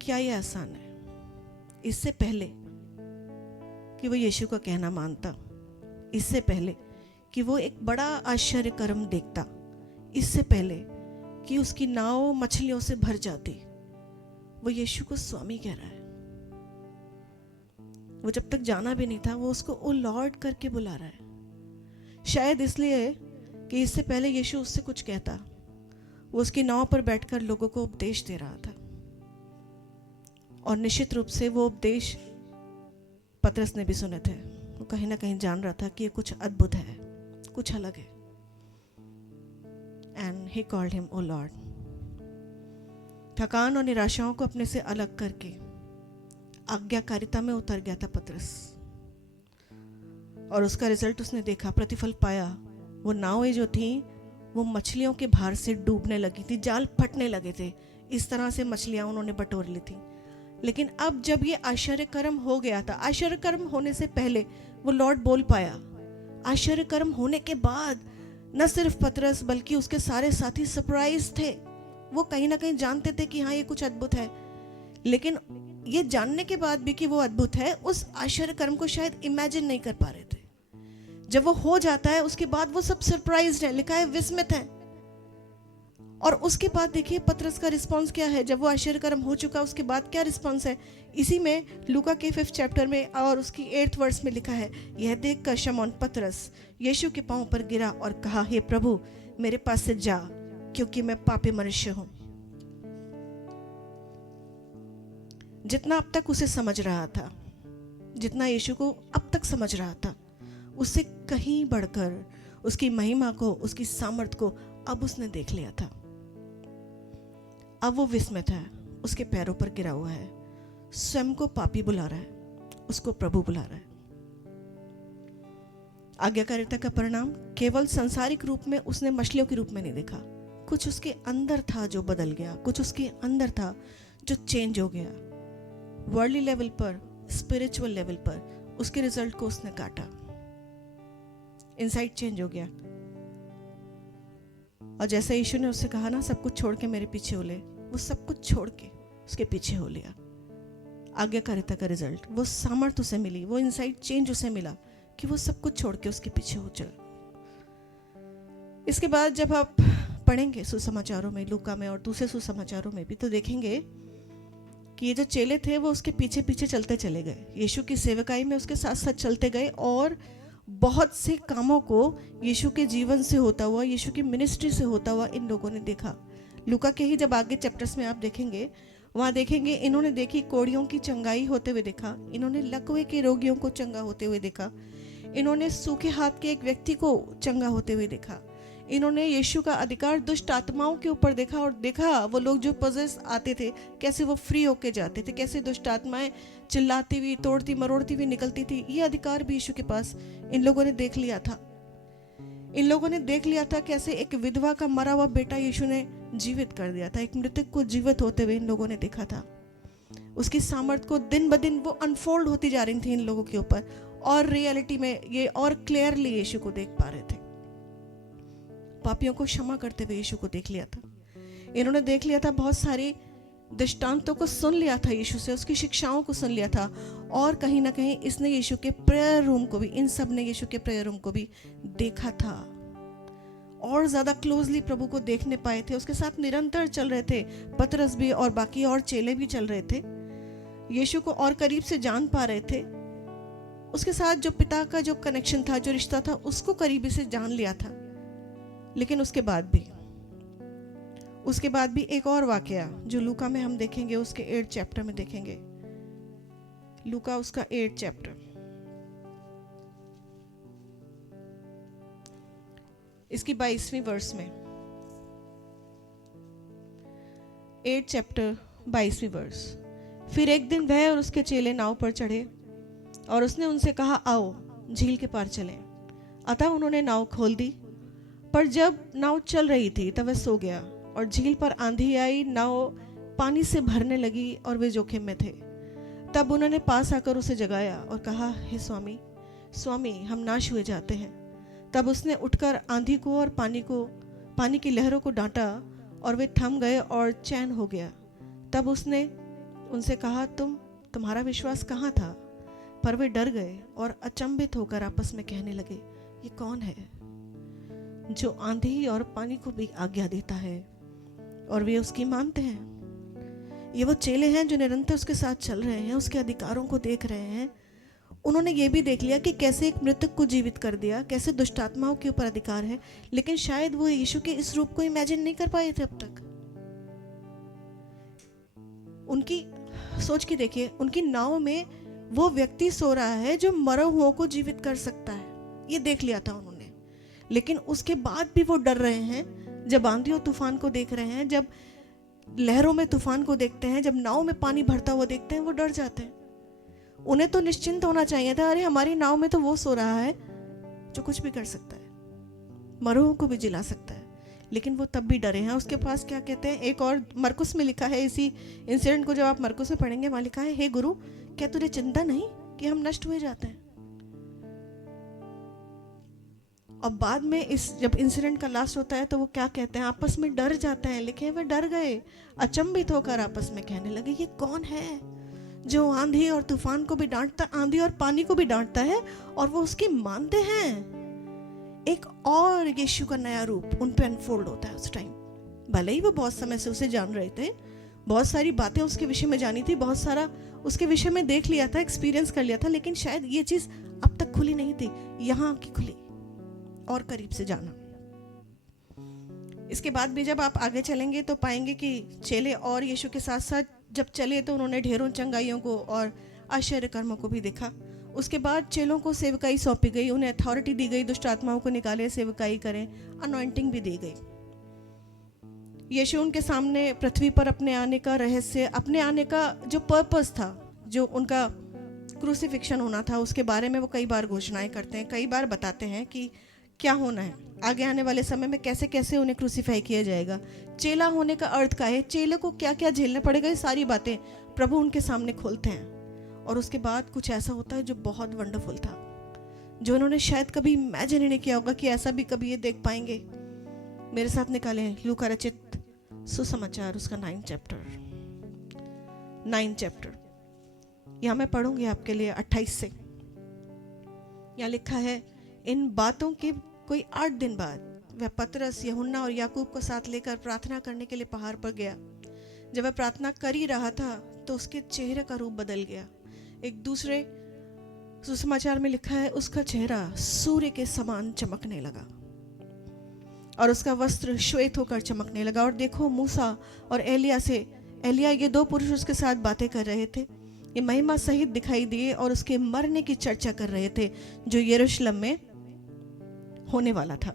क्या ये आसान है? इससे पहले कि वो यीशु का कहना मानता, इससे पहले कि वो एक बड़ा आश्चर्य कर्म देखता, इससे पहले कि उसकी नाव मछलियों से भर जाती, वो यीशु को स्वामी कह रहा है। वो जब तक जाना भी नहीं था वो उसको ओ लॉर्ड करके बुला रहा है। शायद इसलिए कि इससे पहले यीशु उससे कुछ कहता, वो उसकी नाव पर बैठकर लोगों को उपदेश दे रहा था। और निश्चित रूप से वो उपदेश पतरस ने भी सुने थे। वो कहीं ना कहीं जान रहा था कि ये कुछ अद्भुत है, कुछ अलग है। And he called him O lord. थकान और निराशाओं को अपने से अलग करके आज्ञाकारिता में उतर गया था पतरस, और उसका रिजल्ट उसने देखा, प्रतिफल पाया। वो नावें जो थी वो मछलियों के भार से डूबने लगी थी, जाल फटने लगे थे। इस तरह से मछलियां उन्होंने बटोर ली थी। लेकिन अब जब ये आश्चर्य कर्म हो गया था, आश्चर्य कर्म होने से पहले वो लॉर्ड बोल पाया। आश्चर्य कर्म होने के बाद न सिर्फ पतरस बल्कि उसके सारे साथी सरप्राइज थे। वो कहीं ना कहीं जानते थे कि हाँ ये कुछ अद्भुत है, लेकिन ये जानने के बाद भी कि वो अद्भुत है, उस आश्चर्य कर्म को शायद इमेजिन नहीं कर पा रहे थे। जब वो हो जाता है उसके बाद वो सब सरप्राइज्ड हैं, लिखा है विस्मित हैं। और उसके बाद देखिए पतरस का रिस्पांस क्या है। जब वो आश्चर्य कर्म हो चुका उसके बाद क्या रिस्पांस है, इसी में लूका के 5th चैप्टर में और उसकी 8th वर्स में लिखा है, यह देखकर शमौन पतरस यीशु के पांव पर गिरा और कहा, हे प्रभु मेरे पास से जा, क्योंकि मैं पापी मनुष्य हूं। जितना अब तक उसे समझ रहा था, जितना यीशु को अब तक समझ रहा था, उससे कहीं बढ़कर उसकी महिमा को, उसकी सामर्थ को अब उसने देख लिया था। अब वो विस्मित है, उसके पैरों पर गिरा हुआ है, स्वयं को पापी बुला रहा है, उसको प्रभु बुला रहा है। आज्ञाकारिता का परिणाम केवल सांसारिक रूप में उसने मछलियों के रूप में नहीं देखा। कुछ उसके अंदर था जो बदल गया, कुछ उसके अंदर था जो चेंज हो गया। वर्ल्डली लेवल पर, स्पिरिचुअल लेवल पर उसके रिजल्ट को उसने काटा। इनसाइट चेंज हो गया। और जैसे यीशु ने उससे कहा ना, सब कुछ छोड़ के मेरे पीछे हो ले, वो सब कुछ छोड़ के उसके पीछे हो लिया। आज्ञाकारिता का रिजल्ट, वो सामर्थ उसे मिली, वो इनसाइट चेंज उसे मिला कि वो सब कुछ छोड़ के उसके पीछे हो चल। इसके बाद जब आप पढ़ेंगे सुसमाचारों में, लूका में और दूसरे सुसमाचारों में भी, तो देखेंगे कि ये जो चेले थे वो उसके पीछे पीछे चलते चले गए, यीशु की सेवकाई में उसके साथ साथ चलते गए, और बहुत से कामों को यीशु के जीवन से होता हुआ, यीशु की मिनिस्ट्री से होता हुआ इन लोगों ने देखा। लूका के ही जब आगे चैप्टर्स में आप देखेंगे, वहाँ देखेंगे इन्होंने देखी कोढ़ियों की चंगाई होते हुए देखा, इन्होंने लकवे के रोगियों को चंगा होते हुए देखा, इन्होंने सूखे हाथ के एक व्यक्ति को चंगा होते हुए देखा, इन्होंने यीशु का अधिकार दुष्ट आत्माओं के ऊपर देखा, और देखा वो लोग जो पजेस आते थे कैसे वो फ्री होके जाते थे, कैसे दुष्ट आत्माएं चिल्लाती हुई, तोड़ती मरोड़ती हुई निकलती थी। ये अधिकार भी यीशु के पास इन लोगों ने देख लिया था। इन लोगों ने देख लिया था कैसे एक विधवा का मरा हुआ बेटा यीशु ने जीवित कर दिया था, एक मृतक को जीवित होते हुए इन लोगों ने देखा था। उसकी सामर्थ्य को दिन ब दिन वो अनफोल्ड होती जा रही थी इन लोगों के ऊपर, और रियलिटी में ये और क्लियरली यीशु को देख पा रहे थे। पापियों को क्षमा करते हुए यीशु को देख लिया था। इन्होंने देख लिया था बहुत सारी दृष्टांतों को सुन लिया था यीशु से, उसकी शिक्षाओं को सुन लिया था, और कहीं ना कहीं इसने यीशु के प्रेयर रूम को भी, इन सब ने यीशु के प्रेयर रूम को भी देखा था और ज़्यादा क्लोजली प्रभु को देखने पाए थे। उसके साथ निरंतर चल रहे थे, पतरस भी और बाकी और चेले भी चल रहे थे, यीशु को और करीब से जान पा रहे थे। उसके साथ जो पिता का जो कनेक्शन था, जो रिश्ता था, उसको करीबी से जान लिया था। लेकिन उसके बाद भी एक और वाकया जो लूका में हम देखेंगे, उसके 8 चैप्टर में देखेंगे। लूका उसका 8 चैप्टर, इसकी 22वीं वर्स में, 8 चैप्टर 22वीं वर्स। फिर एक दिन वह और उसके चेले नाव पर चढ़े और उसने उनसे कहा, आओ झील के पार चलें। अतः उन्होंने नाव खोल दी, पर जब नाव चल रही थी तब वह सो गया और झील पर आंधी आई, नाव पानी से भरने लगी और वे जोखिम में थे। तब उन्होंने पास आकर उसे जगाया और कहा, हे स्वामी, स्वामी, हम नाश हुए जाते हैं। तब उसने उठकर आंधी को और पानी की लहरों को डांटा और वे थम गए और चैन हो गया। तब उसने उनसे कहा, तुम्हारा विश्वास कहाँ था? पर वे डर गए और अचंभित होकर आपस में कहने लगे, ये कौन है जो आंधी और पानी को भी आज्ञा देता है और वे उसकी मानते हैं? ये वो चेले हैं जो निरंतर उसके साथ चल रहे हैं, उसके अधिकारों को देख रहे हैं। उन्होंने ये भी देख लिया कि कैसे एक मृतक को जीवित कर दिया, कैसे दुष्ट आत्माओं के ऊपर अधिकार है, लेकिन शायद वो यीशु के इस रूप को इमेजिन नहीं कर पाए थे अब तक। उनकी सोच के देखिए, उनकी नाव में वो व्यक्ति सो रहा है जो मरे हुओं को जीवित कर सकता है, ये देख लिया था उन्होंने। लेकिन उसके बाद भी वो डर रहे हैं। जब आंधी और तूफान को देख रहे हैं, जब लहरों में तूफान को देखते हैं, जब नाव में पानी भरता हुआ देखते हैं, वो डर जाते हैं। उन्हें तो निश्चिंत होना चाहिए था, अरे हमारी नाव में तो वो सो रहा है जो कुछ भी कर सकता है, मरों को भी जिला सकता है। लेकिन वो तब भी डरे हैं। उसके पास क्या कहते हैं, एक और मरकुस में लिखा है, इसी इंसिडेंट को जब आप मरकुस में पढ़ेंगे, वहां लिखा है, हे गुरु, क्या तुझे चिंता नहीं कि हम नष्ट हुए जाते हैं? और बाद में जब इंसिडेंट का लास्ट होता है तो वो क्या कहते हैं, आपस में डर जाते हैं। लिखे वे डर गए, अचंभित होकर आपस में कहने लगे, ये कौन है जो आंधी और तूफान को भी डांटता, आंधी और पानी को भी डांटता है और वो उसकी मानते हैं। एक और यीशु का नया रूप उन पे अनफोल्ड होता है उस टाइम। भले ही वो बहुत समय से उसे जान रहे थे, बहुत सारी बातें उसके विषय में जानी थी, बहुत सारा उसके विषय में देख लिया था, एक्सपीरियंस कर लिया था, लेकिन शायद ये चीज अब तक खुली नहीं थी, यहाँ की खुली और करीब से जाना। इसके बाद भी जब आप आगे चलेंगे तो पाएंगे कि चेले और यीशु के साथ साथ जब चले तो उन्होंने ढेरों चंगाइयों को और आश्चर्य कर्मों को भी देखा। उसके बाद चेलों को सेवकाई सौंपी गई, उन्हें अथॉरिटी दी गई, दुष्ट आत्माओं को निकाले, सेवकाई करें, अनॉइंटिंग भी दी गई। यीशु उनके सामने पृथ्वी पर अपने आने का रहस्य, अपने आने का जो पर्पस था, जो उनका क्रूसिफिक्शन होना था, उसके बारे में वो कई बार घोषणाएं करते हैं, कई बार बताते हैं कि क्या होना है आगे आने वाले समय में, कैसे कैसे उन्हें क्रूसीफाई किया जाएगा, चेला होने का अर्थ क्या है, चेले को क्या क्या झेलना पड़ेगा, ये सारी बातें प्रभु उनके सामने खोलते हैं। और उसके बाद कुछ ऐसा होता है जो बहुत वंडरफुल था, जो उन्होंने शायद कभी इमेजिन ही नहीं किया होगा कि ऐसा भी कभी ये देख पाएंगे। मेरे साथ निकालें लूका रचित सुसमाचार, उसका 9 चैप्टर। यहाँ मैं पढ़ूंगी आपके लिए 28 से। यहाँ लिखा है, इन बातों के कोई 8 दिन बाद वह पतरस, यूहन्ना और याकूब को साथ लेकर प्रार्थना करने के लिए पहाड़ पर गया। जब वह प्रार्थना कर ही रहा था तो उसके चेहरे का रूप बदल गया। एक दूसरे सुसमाचार में लिखा है, उसका चेहरा सूर्य के समान चमकने लगा और उसका वस्त्र श्वेत होकर चमकने लगा। और देखो, मूसा और एलिया ये 2 पुरुष उसके साथ बातें कर रहे थे। ये महिमा सहित दिखाई दिए और उसके मरने की चर्चा कर रहे थे जो यरूशलेम में होने वाला था।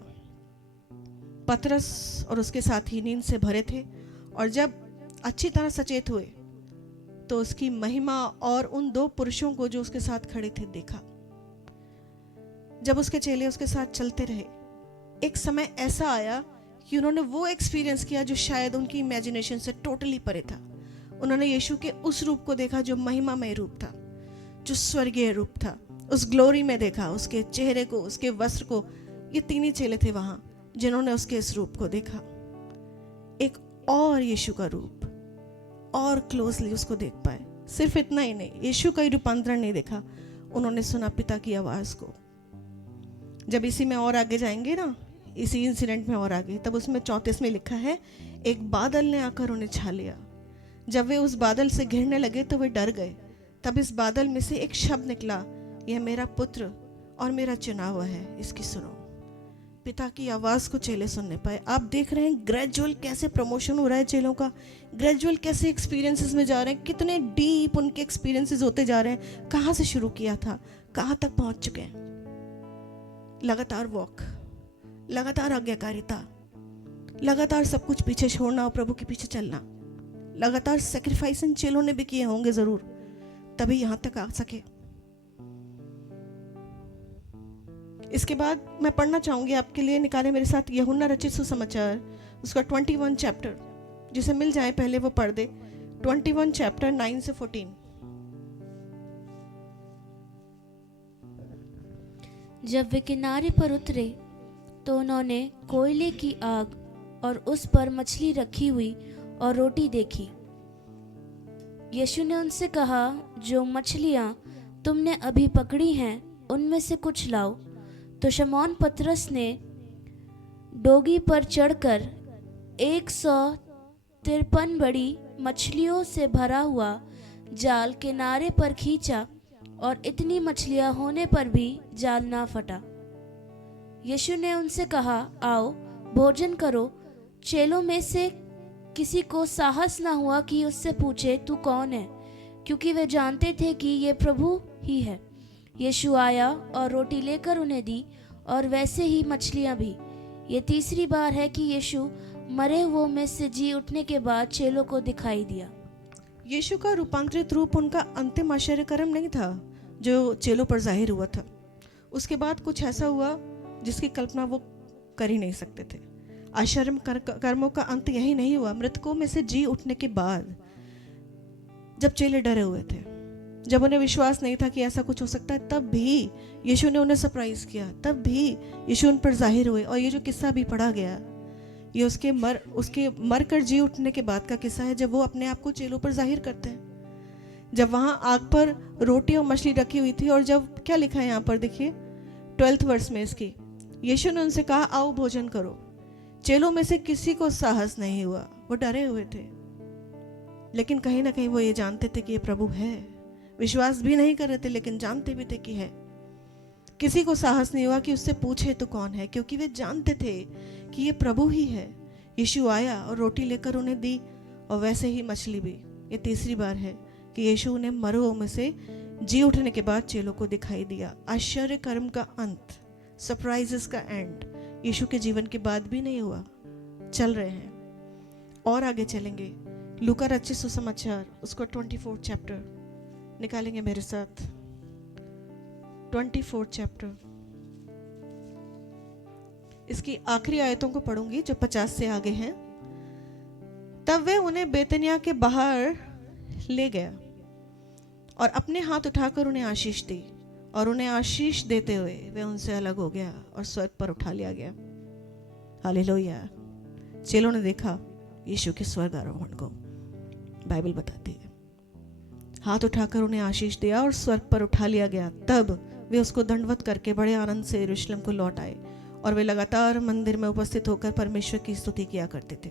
पतरस और उसके साथी नींद से भरे थे और जब अच्छी तरह सचेत हुए तो उसकी महिमा और उन 2 पुरुषों को जो उसके साथ खड़े थे देखा। जब उसके चेले उसके साथ चलते रहे, एक समय ऐसा आया कि उन्होंने वो एक्सपीरियंस किया जो शायद उनकी इमेजिनेशन से टोटली परे था। उन्होंने यीशु के उस रूप को देखा जो महिमामय रूप था, जो स्वर्गीय रूप था, उस ग्लोरी में देखा, उसके चेहरे को, उसके वस्त्र को। ये 3 ही चेले थे वहां जिन्होंने उसके इस रूप को देखा। एक और यीशु का रूप, और क्लोजली उसको देख पाए। सिर्फ इतना ही नहीं, यीशु का ही रूपांतरण नहीं देखा, उन्होंने सुना पिता की आवाज़ को। जब इसी में और आगे जाएंगे ना, इसी इंसिडेंट में और आगे, तब उसमें 34 में लिखा है, एक बादल ने आकर उन्हें छा लिया। जब वे उस बादल से घिरने लगे तो वे डर गए। तब इस बादल में से एक शब्द निकला, यह मेरा पुत्र और मेरा चुना हुआ है, इसकी सुनो। पिता की आवाज़ को चेले सुनने पाए। आप देख रहे हैं ग्रेजुअल कैसे प्रमोशन हो रहा है चेलों का, ग्रेजुअल कैसे एक्सपीरियंसेस में जा रहे हैं, कितने डीप उनके एक्सपीरियंसेस होते जा रहे हैं। कहाँ से शुरू किया था, कहाँ तक पहुँच चुके हैं। लगातार वॉक, लगातार आज्ञाकारिता, लगातार सब कुछ पीछे छोड़ना और प्रभु के पीछे चलना, लगातार सेक्रीफाइस इन चेलों ने भी किए होंगे ज़रूर, तभी यहाँ तक आ सके। इसके बाद मैं पढ़ना चाहूँगी आपके लिए, निकाले मेरे साथ यूहन्ना रचित सुसमाचार, उसका 21 चैप्टर, जिसे मिल जाए पहले वो पढ़ दे। 21 चैप्टर 9 से 14। जब वे किनारे पर उतरे तो उन्होंने कोयले की आग और उस पर मछली रखी हुई और रोटी देखी। यीशु ने उनसे कहा, जो मछलियाँ तुमने अभी पकड़ी हैं उनमें से कुछ लाओ। तो शमौन पतरस ने डोगी पर चढ़कर 153 बड़ी मछलियों से भरा हुआ जाल किनारे पर खींचा और इतनी मछलियां होने पर भी जाल ना फटा। यीशु ने उनसे कहा, आओ भोजन करो। चेलों में से किसी को साहस ना हुआ कि उससे पूछे, तू कौन है, क्योंकि वे जानते थे कि ये प्रभु ही है। यीशु आया और रोटी लेकर उन्हें दी और वैसे ही मछलियां भी। ये तीसरी बार है कि यीशु मरे हुओं में से जी उठने के बाद चेलों को दिखाई दिया। यीशु का रूपांतरित रूप उनका अंतिम आश्चर्यकर्म नहीं था जो चेलों पर जाहिर हुआ था। उसके बाद कुछ ऐसा हुआ जिसकी कल्पना वो कर ही नहीं सकते थे। आश्चर्य कर्मों का अंत यही नहीं हुआ। मृतकों में से जी उठने के बाद जब चेले डरे हुए थे, जब उन्हें विश्वास नहीं था कि ऐसा कुछ हो सकता है, तब भी यीशु ने उन्हें सरप्राइज किया, तब भी यीशु उन पर जाहिर हुए। और ये जो किस्सा भी पढ़ा गया, ये उसके मर कर जी उठने के बाद का किस्सा है, जब वो अपने आप को चेलों पर जाहिर करते हैं। जब वहाँ आग पर रोटी और मछली रखी हुई थी, और जब क्या लिखा है यहाँ पर देखिए 12वें वर्ष में इसकी, यीशु ने उनसे कहा, आओ भोजन करो। चेलों में से किसी को साहस नहीं हुआ, वो डरे हुए थे, लेकिन कहीं ना कहीं वो ये जानते थे कि ये प्रभु है। विश्वास भी नहीं कर रहे थे, लेकिन जानते भी थे कि है। किसी को साहस नहीं हुआ कि उससे पूछे तो कौन है, क्योंकि वे जानते थे कि ये प्रभु ही है। यीशु आया और रोटी लेकर उन्हें दी और वैसे ही मछली भी। ये तीसरी बार है कि यीशु उन्हें मरे हुओं में से जी उठने के बाद चेलों को दिखाई दिया। आश्चर्य कर्म का अंत, सरप्राइजेस का एंड यीशु के जीवन के बाद भी नहीं हुआ। चल रहे हैं और आगे चलेंगे। लूका रचित सुसमाचार, उसको 24 चैप्टर निकालेंगे मेरे साथ। 24 चैप्टर, इसकी आखिरी आयतों को पढ़ूंगी जो 50 से आगे हैं। तब वे उन्हें बेतनिया के बाहर ले गया और अपने हाथ उठाकर उन्हें आशीष दी, और उन्हें आशीष देते हुए वे उनसे अलग हो गया और स्वर्ग पर उठा लिया गया। हालेलुया। चेलों ने देखा यीशु के स्वर्ग आरोहण को, बाइबल बताती है। हाथ उठाकर उन्हें आशीष दिया और स्वर्ग पर उठा लिया गया। तब वे उसको दंडवत करके बड़े आनंद से यरूशलेम को लौट आए, और वे लगातार मंदिर में उपस्थित होकर परमेश्वर की स्तुति किया करते थे।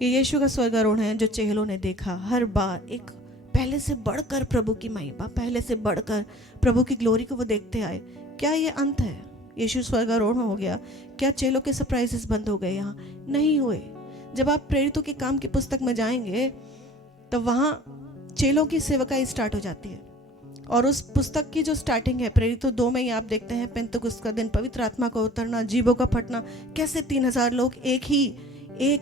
ये यीशु का स्वर्गारोहण है जो चेलों ने देखा। हर बार एक पहले से बढ़कर प्रभु की महिमा, पहले से बढ़कर प्रभु की ग्लोरी को वो देखते आए। क्या ये अंत है? यीशु स्वर्गारोहण हो गया, क्या चेलों के सरप्राइजेस बंद हो गए? यहाँ नहीं हुए। जब आप प्रेरितों के काम की पुस्तक में जाएंगे तो वहाँ चेलों की सेवकाई स्टार्ट हो जाती है, और उस पुस्तक की जो स्टार्टिंग है प्रेरितों 2 में ही आप देखते हैं, पेंतकुस्त का दिन, पवित्र आत्मा का उतरना, जीवों का फटना, कैसे 3000 लोग एक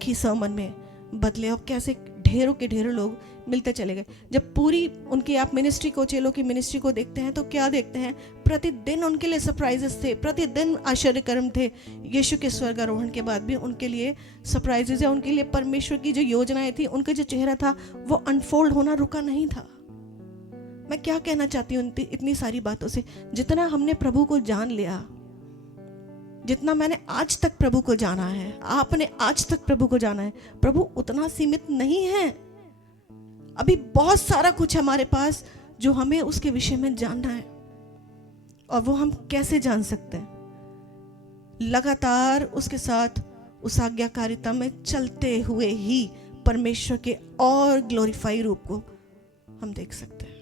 ही सरमन में बदले, और कैसे ढेरों के ढेरों लोग मिलते चले गए। जब पूरी उनकी आप मिनिस्ट्री को, चेलों की मिनिस्ट्री को देखते हैं तो क्या देखते हैं? प्रतिदिन उनके लिए सरप्राइजेस थे, प्रतिदिन आश्चर्यकर्म थे। यीशु के स्वर्गारोहण के बाद भी उनके लिए सरप्राइजेस है, उनके लिए परमेश्वर की जो योजनाएं थी, उनका जो चेहरा था वो अनफोल्ड होना रुका नहीं था। मैं क्या कहना चाहती हूँ इतनी सारी बातों से? जितना हमने प्रभु को जान लिया, जितना मैंने आज तक प्रभु को जाना है, आपने आज तक प्रभु को जाना है, प्रभु उतना सीमित नहीं है। अभी बहुत सारा कुछ हमारे पास जो हमें उसके विषय में जानना है। और वो हम कैसे जान सकते हैं? लगातार उसके साथ उस आज्ञाकारिता में चलते हुए ही परमेश्वर के और ग्लोरीफाई रूप को हम देख सकते हैं।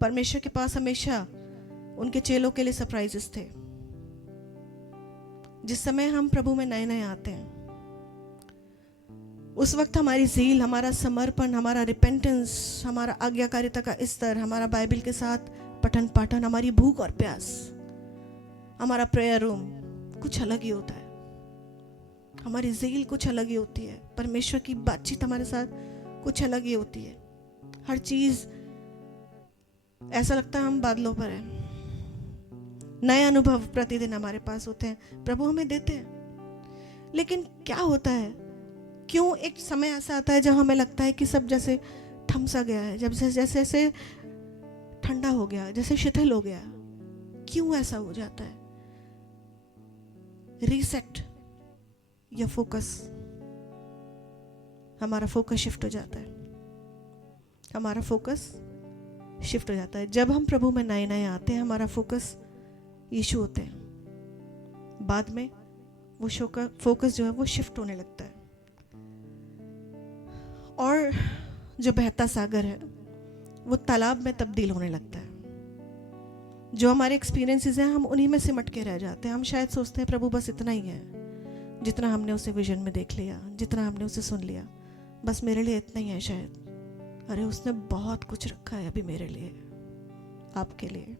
परमेश्वर के पास हमेशा उनके चेलों के लिए सरप्राइजेस थे। जिस समय हम प्रभु में नए नए आते हैं, उस वक्त हमारी ज़ील, हमारा समर्पण, हमारा रिपेंटेंस, हमारा आज्ञाकारिता का स्तर, हमारा बाइबल के साथ पठन पाठन, हमारी भूख और प्यास, हमारा प्रेयर रूम कुछ अलग ही होता है। हमारी ज़ील कुछ अलग ही होती है। परमेश्वर की बातचीत हमारे साथ कुछ अलग ही होती है। हर चीज़ ऐसा लगता है हम बादलों पर हैं। नए अनुभव प्रतिदिन हमारे पास होते हैं, प्रभु हमें देते हैं। लेकिन क्या होता है, क्यों एक समय ऐसा आता है जब हमें लगता है कि सब जैसे थम सा गया है, जब जैसे जैसे ठंडा हो गया, जैसे शिथिल हो गया? क्यों ऐसा हो जाता है? रीसेट या फोकस, हमारा फोकस शिफ्ट हो जाता है। हमारा फोकस शिफ्ट हो जाता है। जब हम प्रभु में नए नए आते हैं, हमारा फोकस यीशु होते हैं। बाद में वो फोकस जो है वो शिफ्ट होने लगता है, और जो बहता सागर है वो तालाब में तब्दील होने लगता है। जो हमारे एक्सपीरियंसेस हैं, हम उन्हीं में सिमट के रह जाते हैं। हम शायद सोचते हैं प्रभु बस इतना ही है, जितना हमने उसे विजन में देख लिया, जितना हमने उसे सुन लिया, बस मेरे लिए इतना ही है शायद। अरे उसने बहुत कुछ रखा है अभी मेरे लिए, आपके लिए।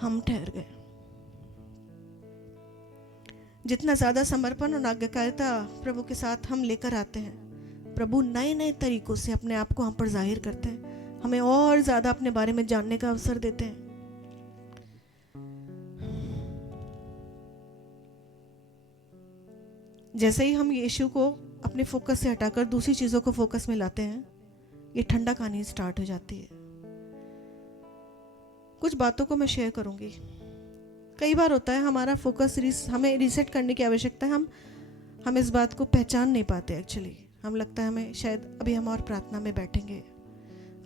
हम ठहर गए। जितना ज़्यादा समर्पण और आज्ञाकारिता प्रभु के साथ हम लेकर आते हैं, प्रभु नए नए तरीकों से अपने आप को हम पर जाहिर करते हैं, हमें और ज़्यादा अपने बारे में जानने का अवसर देते हैं। जैसे ही हम यीशु को अपने फोकस से हटाकर दूसरी चीज़ों को फोकस में लाते हैं, ये ठंडा कहानी स्टार्ट हो जाती है। कुछ बातों को मैं शेयर करूंगी। कई बार होता है हमारा फोकस हमें रीसेट करने की आवश्यकता है। हम इस बात को पहचान नहीं पाते एक्चुअली। हम लगता है हमें शायद अभी हम और प्रार्थना में बैठेंगे,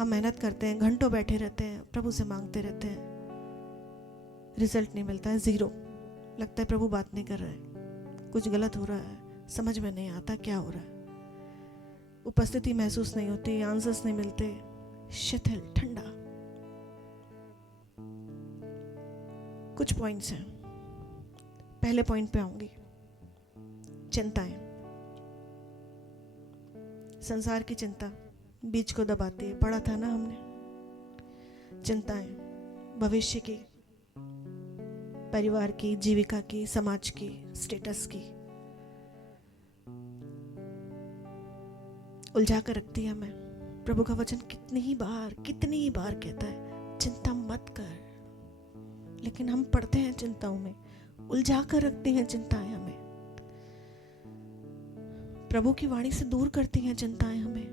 हम मेहनत करते हैं, घंटों बैठे रहते हैं, प्रभु से मांगते रहते हैं, रिजल्ट नहीं मिलता है, ज़ीरो। लगता है प्रभु बात नहीं कर रहा है, कुछ गलत हो रहा है, समझ में नहीं आता क्या हो रहा है, उपस्थिति महसूस नहीं होती, आंसर्स नहीं मिलते, शिथिल, ठंडा। कुछ पॉइंट्स हैं। पहले पॉइंट पे आऊंगी, चिंताएं। संसार की चिंता बीज को दबाती है, पढ़ा था ना हमने। चिंताएं भविष्य की, परिवार की, जीविका की, समाज की, स्टेटस की, उलझा कर रखती है हमें। प्रभु का वचन कितनी ही बार कहता है चिंता मत कर, लेकिन हम पढ़ते हैं चिंताओं में, उलझा कर रखती हैं चिंताएं हमें। प्रभु की वाणी से दूर करती हैं चिंताएं हमें।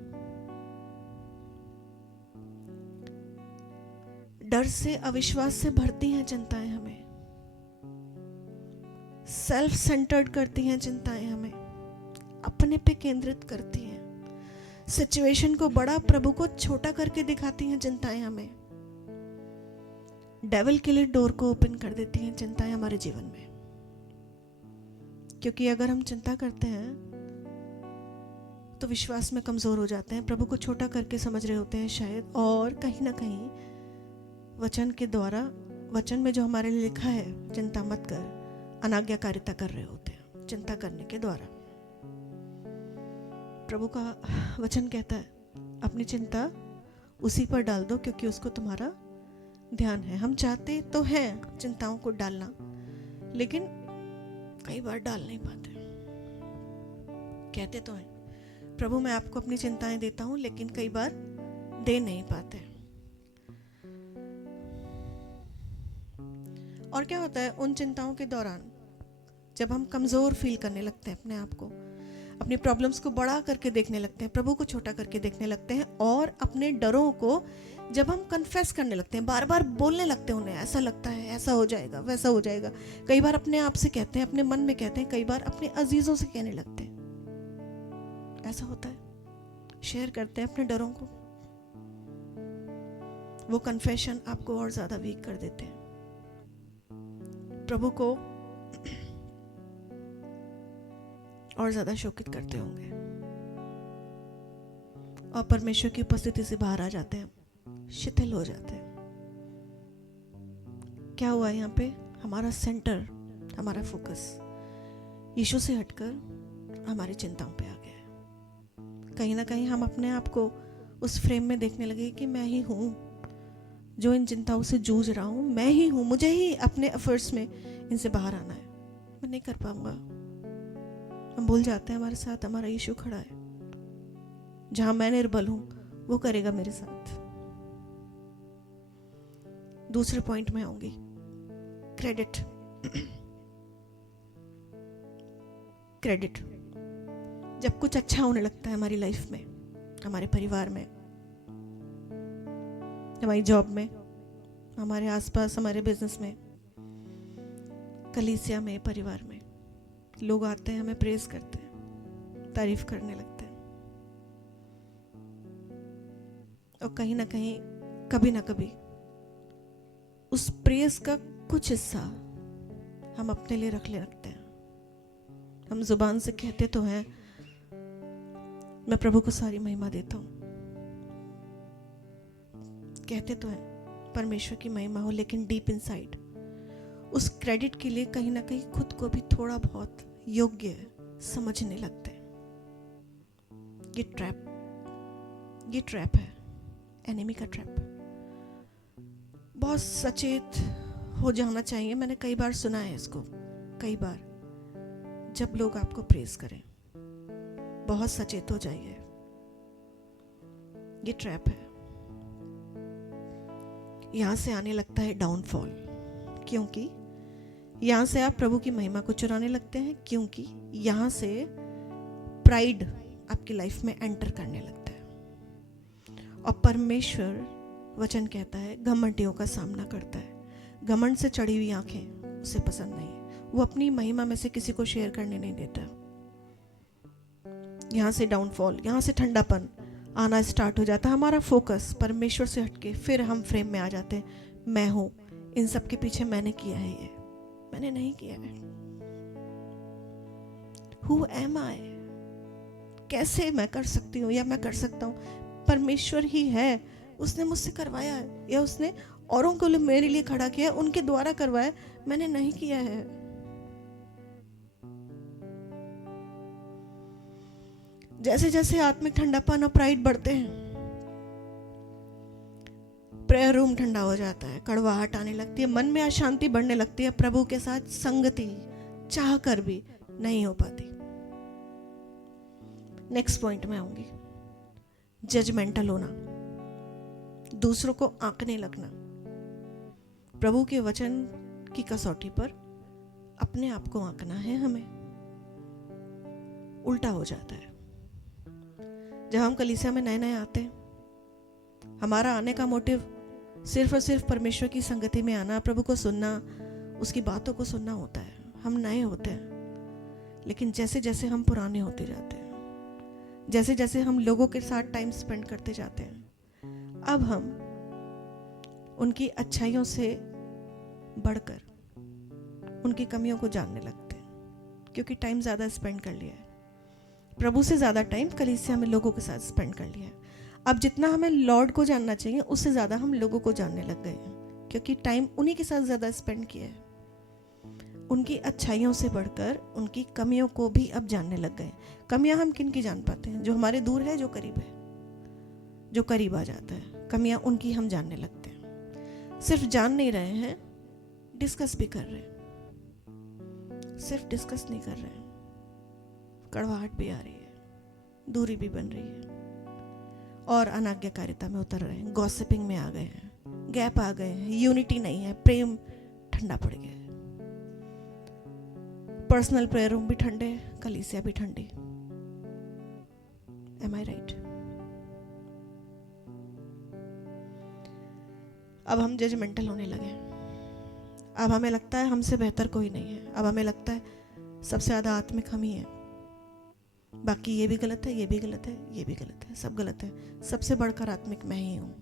डर से, अविश्वास से भरती हैं चिंताएं हमें। सेल्फ सेंटर्ड करती हैं चिंताएं हमें, अपने पे केंद्रित करती हैं। सिचुएशन को बड़ा, प्रभु को छोटा करके दिखाती हैं चिंताएं हमें। डेविल के लिए डोर को ओपन कर देती हैं चिंताएं हमारे जीवन में। क्योंकि अगर हम चिंता करते हैं तो विश्वास में कमजोर हो जाते हैं, प्रभु को छोटा करके समझ रहे होते हैं शायद, और कहीं ना कहीं वचन के द्वारा, वचन में जो हमारे लिए लिखा है चिंता मत कर, अनाज्ञाकारिता कर रहे होते हैं चिंता करने के द्वारा। प्रभु का वचन कहता है अपनी चिंता उसी पर डाल दो, क्योंकि उसको तुम्हारा ध्यान है। हम चाहते तो हैं चिंताओं को डालना, लेकिन कई बार डाल नहीं पाते। कहते तो हैं प्रभु मैं आपको अपनी चिंताएं देता हूं, लेकिन कई बार दे नहीं पाते। और क्या होता है उन चिंताओं के दौरान, जब हम कमजोर फील करने लगते हैं अपने आप को, अपनी प्रॉब्लम्स को बड़ा करके देखने लगते हैं, प्रभु को छोटा करके देखने लगते हैं, और अपने डरों को जब हम कन्फेस करने लगते हैं, बार बार बोलने लगते हैं उन्हें, ऐसा लगता है ऐसा हो जाएगा वैसा हो जाएगा, कई बार अपने आप से कहते हैं, अपने मन में कहते हैं, कई बार अपने अजीजों से कहने लगते हैं, ऐसा होता है। शेयर करते हैं अपने डरों को, वो कन्फेशन आपको और ज्यादा वीक कर देते हैं। प्रभु को और ज्यादा शोकित करते होंगे और परमेश्वर की उपस्थिति से बाहर आ जाते हैं, शिथिल हो जाते हैं। क्या हुआ यहाँ पे? हमारा सेंटर, हमारा फोकस यीशु से हटकर हमारी चिंताओं पे आ गया है। कहीं ना कहीं हम अपने आप को उस फ्रेम में देखने लगे कि मैं ही हूँ जो इन चिंताओं से जूझ रहा हूँ, मैं ही हूँ, मुझे ही अपने एफर्ट्स में इनसे बाहर आना है, मैं नहीं कर पाऊंगा। हम भूल जाते हैं हमारे साथ हमारा यीशु खड़ा है, जहां मैं निर्बल हूं वो करेगा मेरे साथ। दूसरे पॉइंट में आऊंगी, क्रेडिट। क्रेडिट जब कुछ अच्छा होने लगता है हमारी लाइफ में, हमारे परिवार में, हमारी जॉब में, हमारे आसपास, हमारे बिजनेस में, कलीसिया में, परिवार में, लोग आते हैं, हमें प्रेज करते हैं, तारीफ करने लगते हैं, और कहीं ना कहीं, कभी ना कभी उस प्रेज का कुछ हिस्सा हम अपने लिए रख ले रखते हैं। हम जुबान से कहते तो हैं, मैं प्रभु को सारी महिमा देता हूँ, कहते तो हैं परमेश्वर की महिमा हो, लेकिन डीप इनसाइड उस क्रेडिट के लिए कहीं ना कहीं खुद को भी थोड़ा बहुत योग्य समझने लगते हैं। ये ट्रैप है, एनिमी का ट्रैप। बहुत सचेत हो जाना चाहिए। मैंने कई बार सुना है इसको, कई बार, जब लोग आपको प्रेज करें बहुत सचेत हो जाइए, ये ट्रैप है। यहां से आने लगता है डाउनफॉल, क्योंकि यहां से आप प्रभु की महिमा को चुराने लगते हैं, क्योंकि यहां से प्राइड आपकी लाइफ में एंटर करने लगता है। और परमेश्वर वचन कहता है घमंडियों का सामना करता है। घमंड से चढ़ी हुई आंखें उसे पसंद नहीं है, वो अपनी महिमा में से किसी को शेयर करने नहीं देता। यहां से डाउनफॉल, यहां से ठंडापन आना स्टार्ट हो जाता है। हमारा फोकस परमेश्वर से हटके फिर हम फ्रेम में आ जाते हैं, मैं हूं, इन सब के पीछे मैंने किया है, ये मैंने नहीं किया है। Who am I? कैसे मैं कर सकती हूँ या मैं कर सकता हूँ? परमेश्वर ही है, उसने मुझसे करवाया है, या उसने औरों को मेरे लिए खड़ा किया, उनके द्वारा करवाया, मैंने नहीं किया है। जैसे जैसे आत्मिक ठंडापन और प्राइड बढ़ते हैं, प्रेयर रूम ठंडा हो जाता है, कड़वाहट आने लगती है, मन में अशांति बढ़ने लगती है, प्रभु के साथ संगति चाह कर भी नहीं हो पाती। नेक्स्ट पॉइंट में आऊंगी, जजमेंटल होना, दूसरों को आंकने लगना। प्रभु के वचन की कसौटी पर अपने आप को आंकना है हमें, उल्टा हो जाता है। जब हम कलीसिया में नए नए आते हैं, हमारा आने का मोटिव सिर्फ और सिर्फ परमेश्वर की संगति में आना, प्रभु को सुनना, उसकी बातों को सुनना होता है। हम नए होते हैं, लेकिन जैसे जैसे हम पुराने होते जाते हैं, जैसे जैसे हम लोगों के साथ टाइम स्पेंड करते जाते हैं, अब हम उनकी अच्छाइयों से बढ़कर उनकी कमियों को जानने लगते हैं, क्योंकि टाइम ज़्यादा स्पेंड कर लिया है। प्रभु से ज़्यादा टाइम कलीसिया में लोगों के साथ स्पेंड कर लिया है। अब जितना हमें लॉर्ड को जानना चाहिए, उससे ज़्यादा हम लोगों को जानने लग गए हैं, क्योंकि टाइम उन्हीं के साथ ज़्यादा स्पेंड किया है। उनकी अच्छाइयों से बढ़कर उनकी कमियों को भी अब जानने लग गए। कमियां हम किन की जान पाते हैं? जो हमारे दूर है, जो करीब है, जो करीब आ जाता है, कमियां उनकी हम जानने लगते हैं। सिर्फ जान नहीं रहे हैं, डिस्कस भी कर रहे हैं। सिर्फ डिस्कस नहीं कर रहे हैं, कड़वाहट भी आ रही है, दूरी भी बन रही है, और अनाज्ञाकारिता में उतर रहे हैं, गॉसिपिंग में आ गए हैं, गैप आ गए हैं, यूनिटी नहीं है, प्रेम ठंडा पड़ गया है। पर्सनल प्रेयर रूम भी ठंडे, कलीसिया भी ठंडी। Am I right? अब हम जजमेंटल होने लगे। अब हमें लगता है हमसे बेहतर कोई नहीं है। अब हमें लगता है सबसे ज़्यादा आत्मिक हम ही हैं, बाकी ये भी गलत है, ये भी गलत है, ये भी गलत है, सब गलत है, सबसे बढ़कर आत्मिक मैं ही हूँ,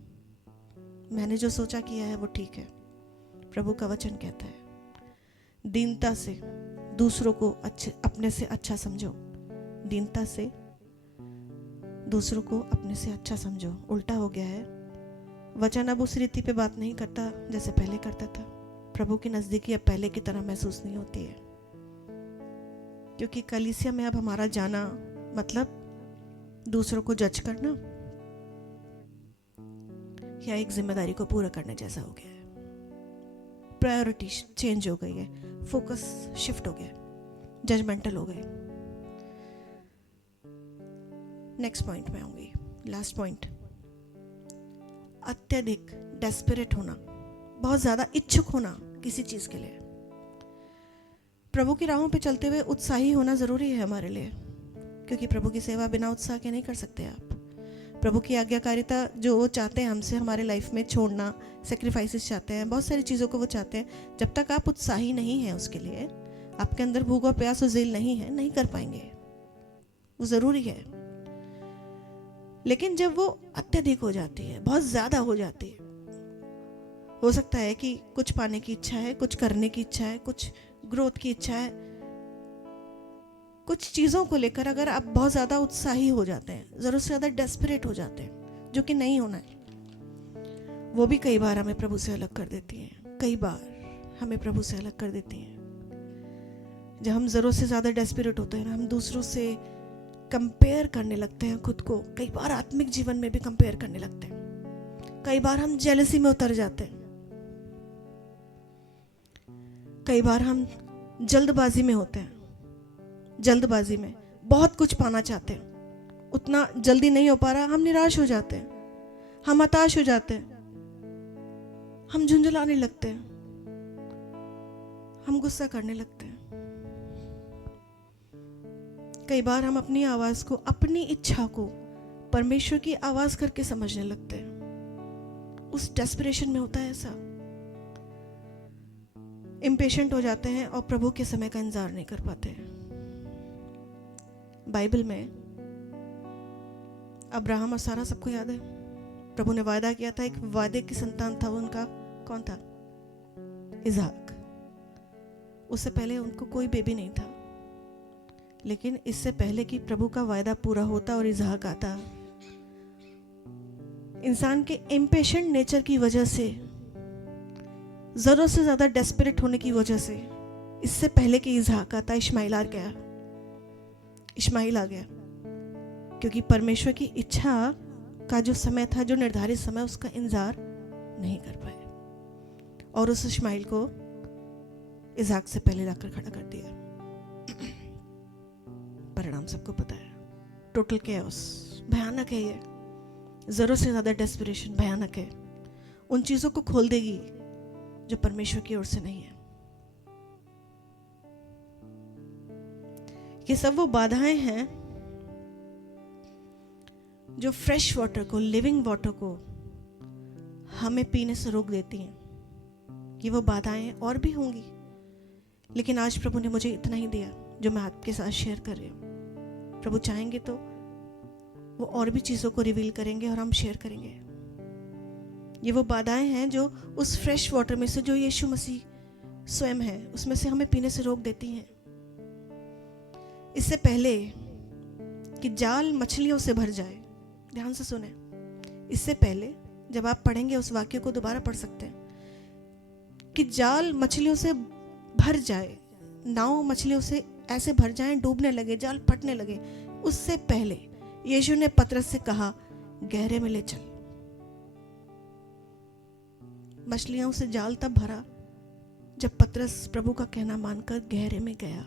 मैंने जो सोचा किया है वो ठीक है। प्रभु का वचन कहता है दीनता से दूसरों को अपने से अच्छा समझो, दीनता से दूसरों को अपने से अच्छा समझो। उल्टा हो गया है, वचन अब उस रीति पे बात नहीं करता जैसे पहले करता था। प्रभु की नज़दीकी अब पहले की तरह महसूस नहीं होती है, क्योंकि कलीसिया में अब हमारा जाना मतलब दूसरों को जज करना या एक जिम्मेदारी को पूरा करने जैसा हो गया है। प्रायोरिटी चेंज हो गई है, फोकस शिफ्ट हो गया, जजमेंटल हो गए। नेक्स्ट पॉइंट में आऊंगी, लास्ट पॉइंट, अत्यधिक डेस्परेट होना, बहुत ज़्यादा इच्छुक होना किसी चीज़ के लिए। प्रभु की राहों पे चलते हुए उत्साही होना ज़रूरी है हमारे लिए, क्योंकि प्रभु की सेवा बिना उत्साह के नहीं कर सकते आप। प्रभु की आज्ञाकारिता जो वो चाहते हैं हमसे हमारे लाइफ में छोड़ना, सेक्रीफाइसेस चाहते हैं, बहुत सारी चीज़ों को वो चाहते हैं, जब तक आप उत्साही नहीं हैं उसके लिए, आपके अंदर भूख और प्यास और ज़ील नहीं है, नहीं कर पाएंगे। वो ज़रूरी है। लेकिन जब वो अत्यधिक हो जाती है, बहुत ज़्यादा हो जाती है, हो सकता है कि कुछ पाने की इच्छा है, कुछ करने की इच्छा है, कुछ ग्रोथ की इच्छा है, कुछ चीज़ों को लेकर अगर आप बहुत ज़्यादा उत्साही हो जाते हैं, ज़रूरत से ज़्यादा डेस्परेट हो जाते हैं, जो कि नहीं होना है, वो भी कई बार हमें प्रभु से अलग कर देती हैं। कई बार हमें प्रभु से अलग कर देती हैं। जब हम ज़रूरत से ज़्यादा डेस्परेट होते हैं ना, हम दूसरों से कंपेयर करने लगते हैं खुद को। कई बार आत्मिक जीवन में भी कंपेयर करने लगते हैं। कई बार हम जेलसी में उतर जाते हैं। कई बार हम जल्दबाजी में होते हैं, जल्दबाजी में बहुत कुछ पाना चाहते हैं, उतना जल्दी नहीं हो पा रहा, हम निराश हो जाते हैं, हम हताश हो जाते हैं, हम झुंझलाने लगते हैं, हम गुस्सा करने लगते हैं। कई बार हम अपनी आवाज़ को, अपनी इच्छा को परमेश्वर की आवाज़ करके समझने लगते हैं। उस डेस्परेशन में होता है ऐसा, इम्पेशेंट हो जाते हैं और प्रभु के समय का इंतजार नहीं कर पाते हैं। बाइबल में अब्राहम और सारा सबको याद है, प्रभु ने वायदा किया था, एक वादे की संतान था, वो उनका कौन था? इसहाक। उससे पहले उनको कोई बेबी नहीं था, लेकिन इससे पहले कि प्रभु का वायदा पूरा होता और इसहाक आता, इंसान के इम्पेशेंट नेचर की वजह से, जरूरत से ज्यादा डेस्परेट होने की वजह से, इससे पहले कि इसहाक आता, इश्माइल आ गया। इश्माइल आ गया क्योंकि परमेश्वर की इच्छा का जो समय था, जो निर्धारित समय, उसका इंतजार नहीं कर पाए और उस इश्माइल को इसहाक से पहले लाकर खड़ा कर दिया। परिणाम सबको पता है, टोटल कैओस। भयानक है ये, जरूरत से ज्यादा डेस्परेशन भयानक है। उन चीजों को खोल देगी जो परमेश्वर की ओर से नहीं है। ये सब वो बाधाएं हैं जो फ्रेश वाटर को, लिविंग वाटर को हमें पीने से रोक देती हैं। ये वो बाधाएं और भी होंगी, लेकिन आज प्रभु ने मुझे इतना ही दिया जो मैं आपके साथ शेयर कर रही हूँ। प्रभु चाहेंगे तो वो और भी चीज़ों को रिवील करेंगे और हम शेयर करेंगे। ये वो बाधाएं हैं जो उस फ्रेश वाटर में से, जो यीशु मसीह स्वयं है, उसमें से हमें पीने से रोक देती हैं। इससे पहले कि जाल मछलियों से भर जाए, ध्यान से सुने, इससे पहले, जब आप पढ़ेंगे उस वाक्य को दोबारा पढ़ सकते हैं, कि जाल मछलियों से भर जाए, नाव मछलियों से ऐसे भर जाए, डूबने लगे, जाल फटने लगे, उससे पहले यीशु ने पतरस से कहा, गहरे में ले चल। मछलियों से जाल तब भरा जब पतरस प्रभु का कहना मानकर गहरे में गया।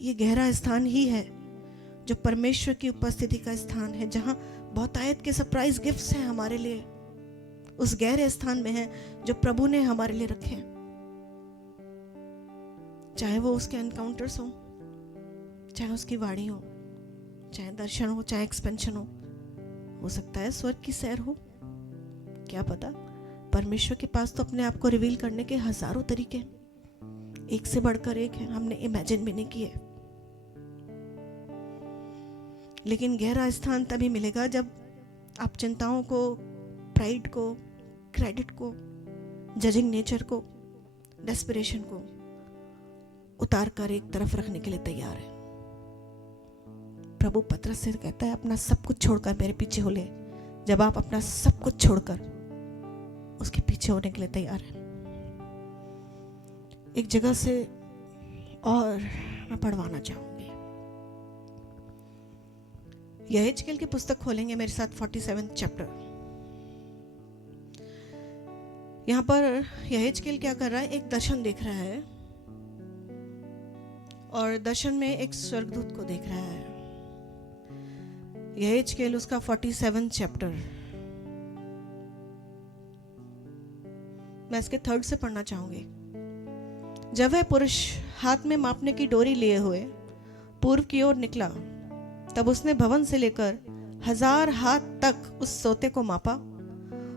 ये गहरा स्थान ही है जो परमेश्वर की उपस्थिति का स्थान है, जहां बहुतायत के सरप्राइज गिफ्ट्स हैं हमारे लिए। उस गहरे स्थान में है जो प्रभु ने हमारे लिए रखे, चाहे वो उसके एनकाउंटर्स हो, चाहे उसकी वाणी हो, चाहे दर्शन हो, चाहे एक्सपेंशन हो सकता है स्वर्ग की सैर हो, क्या पता, परमेश्वर के पास तो अपने आप को रिवील करने के हजारों तरीके हैं, एक से बढ़कर एक है, हमने इमेजिन भी नहीं किए। लेकिन गहरा स्थान तभी मिलेगा जब आप चिंताओं को, प्राइड को, क्रेडिट को, जजिंग नेचर को, डेस्परेशन को उतार कर एक तरफ रखने के लिए तैयार है। प्रभु पतरस से कहता है अपना सब कुछ छोड़कर मेरे पीछे हो ले। जब आप अपना सब कुछ छोड़कर उसके पीछे होने के लिए तैयार है। एक जगह से और मैं पढ़वाना चाहूंगी, यहेजकेल की पुस्तक खोलेंगे मेरे साथ 47 चैप्टर। यहां पर यहेजकेल क्या कर रहा है, एक दर्शन देख रहा है और दर्शन में एक स्वर्गदूत को देख रहा है। यहेजकेल उसका 47 चैप्टर, मैं इसके 3rd से पढ़ना चाहूंगी। जब वह पुरुष हाथ में मापने की डोरी लिए हुए पूर्व की ओर निकला, तब उसने भवन से लेकर 1000 हाथ तक उस सोते को मापा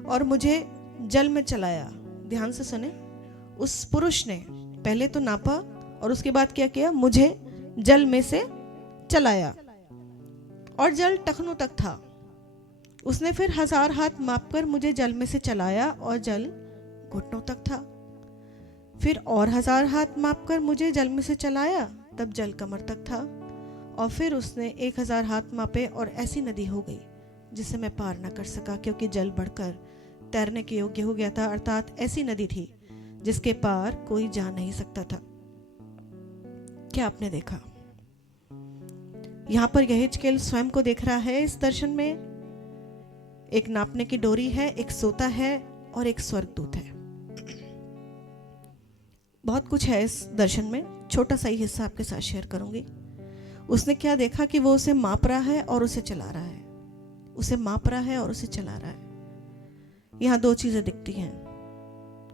और मुझे जल में चलाया। ध्यान से सुने, उस पुरुष ने पहले तो नापा और उसके बाद क्या किया, मुझे जल में से चलाया और जल टखनों तक था। उसने फिर 1000 हाथ मापकर मुझे जल में से चलाया और जल घुटनों तक था। फिर और 1000 हाथ मापकर मुझे जल में से चलाया, तब जल कमर तक था। और फिर उसने 1000 हाथ मापे और ऐसी नदी हो गई जिसे मैं पार न कर सका, क्योंकि जल बढ़कर तैरने के योग्य हो गया था। अर्थात ऐसी नदी थी जिसके पार कोई जा नहीं सकता था। क्या आपने देखा? यहां पर यहेजकेल स्वयं को देख रहा है। इस दर्शन में एक नापने की डोरी है, एक सोता है और एक स्वर्गदूत है। बहुत कुछ है इस दर्शन में, छोटा सा ही हिस्सा आपके साथ शेयर करूंगी। उसने क्या देखा कि वो उसे माप रहा है और उसे चला रहा है, उसे माप रहा है और उसे चला रहा है। यहां 2 चीजें दिखती हैं।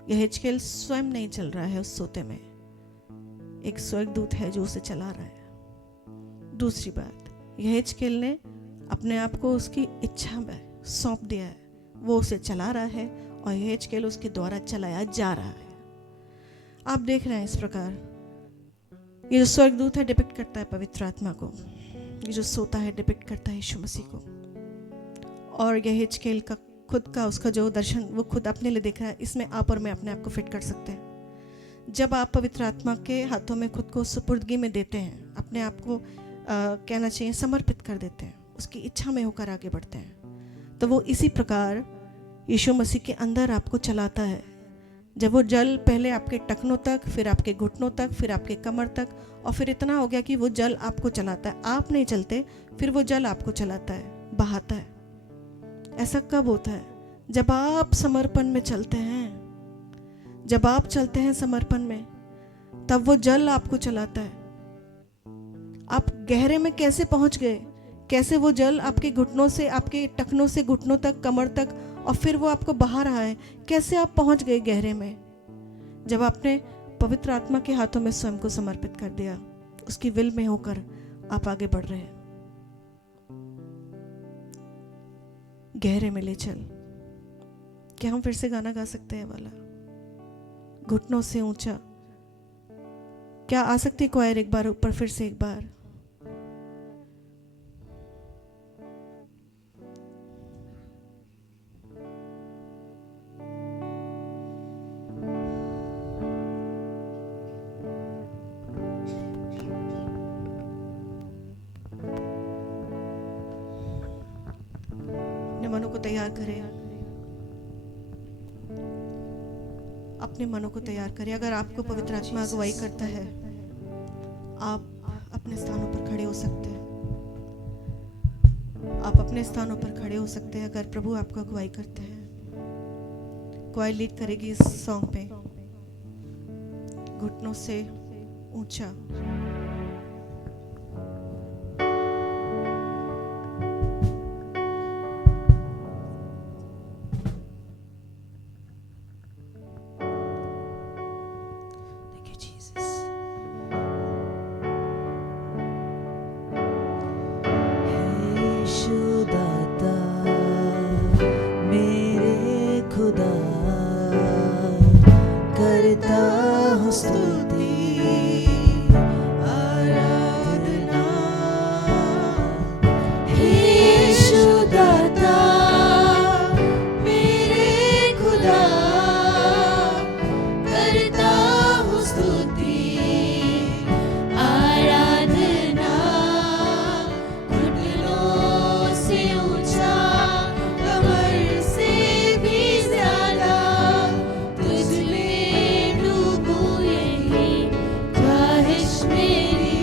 यहेजकेल स्वयं नहीं चल रहा है उस सोते में, एक स्वर्गदूत है जो उसे चला रहा है। दूसरी बात, यहेजकेल ने अपने आप को उसकी इच्छा में सौंप दिया है, वो उसे चला रहा है और यहेजकेल उसके द्वारा चलाया जा रहा है। आप देख रहे हैं इस प्रकार ये जो स्वर्गदूत है डिपिक्ट करता है पवित्र आत्मा को, ये जो सोता है डिपिक्ट करता है यीशु मसीह को, और यहेजकेल का खुद का उसका जो दर्शन वो खुद अपने लिए देख रहा है। इसमें आप और मैं अपने आप को फिट कर सकते हैं। जब आप पवित्र आत्मा के हाथों में खुद को सुपुर्दगी में देते हैं, अपने आप को कहना चाहिए समर्पित कर देते हैं, उसकी इच्छा में होकर आगे बढ़ते हैं, तो वो इसी प्रकार यीशु मसीह के अंदर आपको चलाता है। जब वो जल पहले आपके टखनों तक, फिर आपके घुटनों तक, फिर आपके कमर तक, और फिर इतना हो गया कि वो जल आपको चलाता है, आप नहीं चलते, फिर वो जल आपको चलाता है, बहाता है। ऐसा कब होता है? जब आप समर्पण में चलते हैं, जब आप चलते हैं समर्पण में, तब वो जल आपको चलाता है। आप गहरे में कैसे पहुंच गए, कैसे वो जल आपके घुटनों से, आपके टखनों से घुटनों तक, कमर तक, और फिर वो आपको बहा रहा है, कैसे आप पहुंच गए गहरे में? जब आपने पवित्र आत्मा के हाथों में स्वयं को समर्पित कर दिया, उसकी विल में होकर आप आगे बढ़ रहे हैं। गहरे में ले चल, क्या हम फिर से गाना गा सकते हैं वाला, घुटनों से ऊंचा? क्या आ सकती क्वायर एक बार ऊपर, फिर से एक बार? मनों को तैयार करें, अपने मनों को तैयार करें। अगर आपको पवित्र आत्मा अगुवाई करता है, आप अपने स्थानों पर खड़े हो सकते हैं, आप अपने स्थानों पर खड़े हो सकते हैं अगर प्रभु आपको अगुवाई करते हैं। क्वायर लीड करेगी इस सॉन्ग पे, घुटनों से ऊंचा। मेरे करता हूँ स्तुति आराधना। हे यीशु दाता मेरे खुदा, करता हूँ स्तुति आराधना। घुटनों से ऊंचा, कमर से भी ज्यादा तुझ में डूबूं, यही ख्वाहिश मेरी।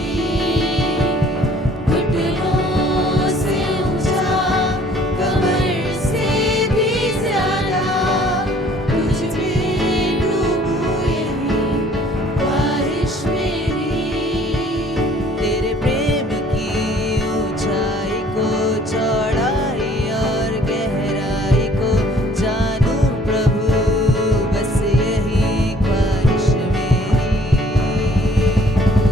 घुटनों से ऊंचा, कमर से भी ज्यादा तुझ में डूबूं, यही ख्वाहिश मेरी। तेरे प्रेम की ऊंचाई को, चौड़ाई और गहराई को जानूं प्रभु, बस यही ख्वाहिश मेरी।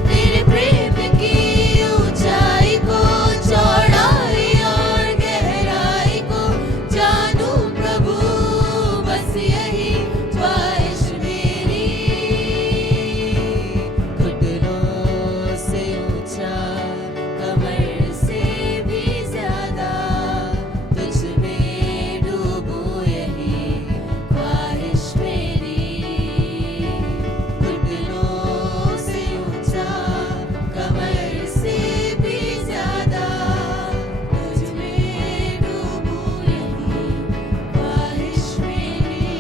तेरे प्रेम की ऊंचाई को, चौड़ाई और गहराई को जानूं प्रभु, बस यही ख्वाहिश मेरी। घुटनों से ऊंचा, कमर से भी ज्यादा तुझ में डूबूं, यही ख्वाहिश मेरी। घुटनों से ऊंचा, कमर से भी ज्यादा तुझ में डूबूं, यही ख्वाहिश मेरी।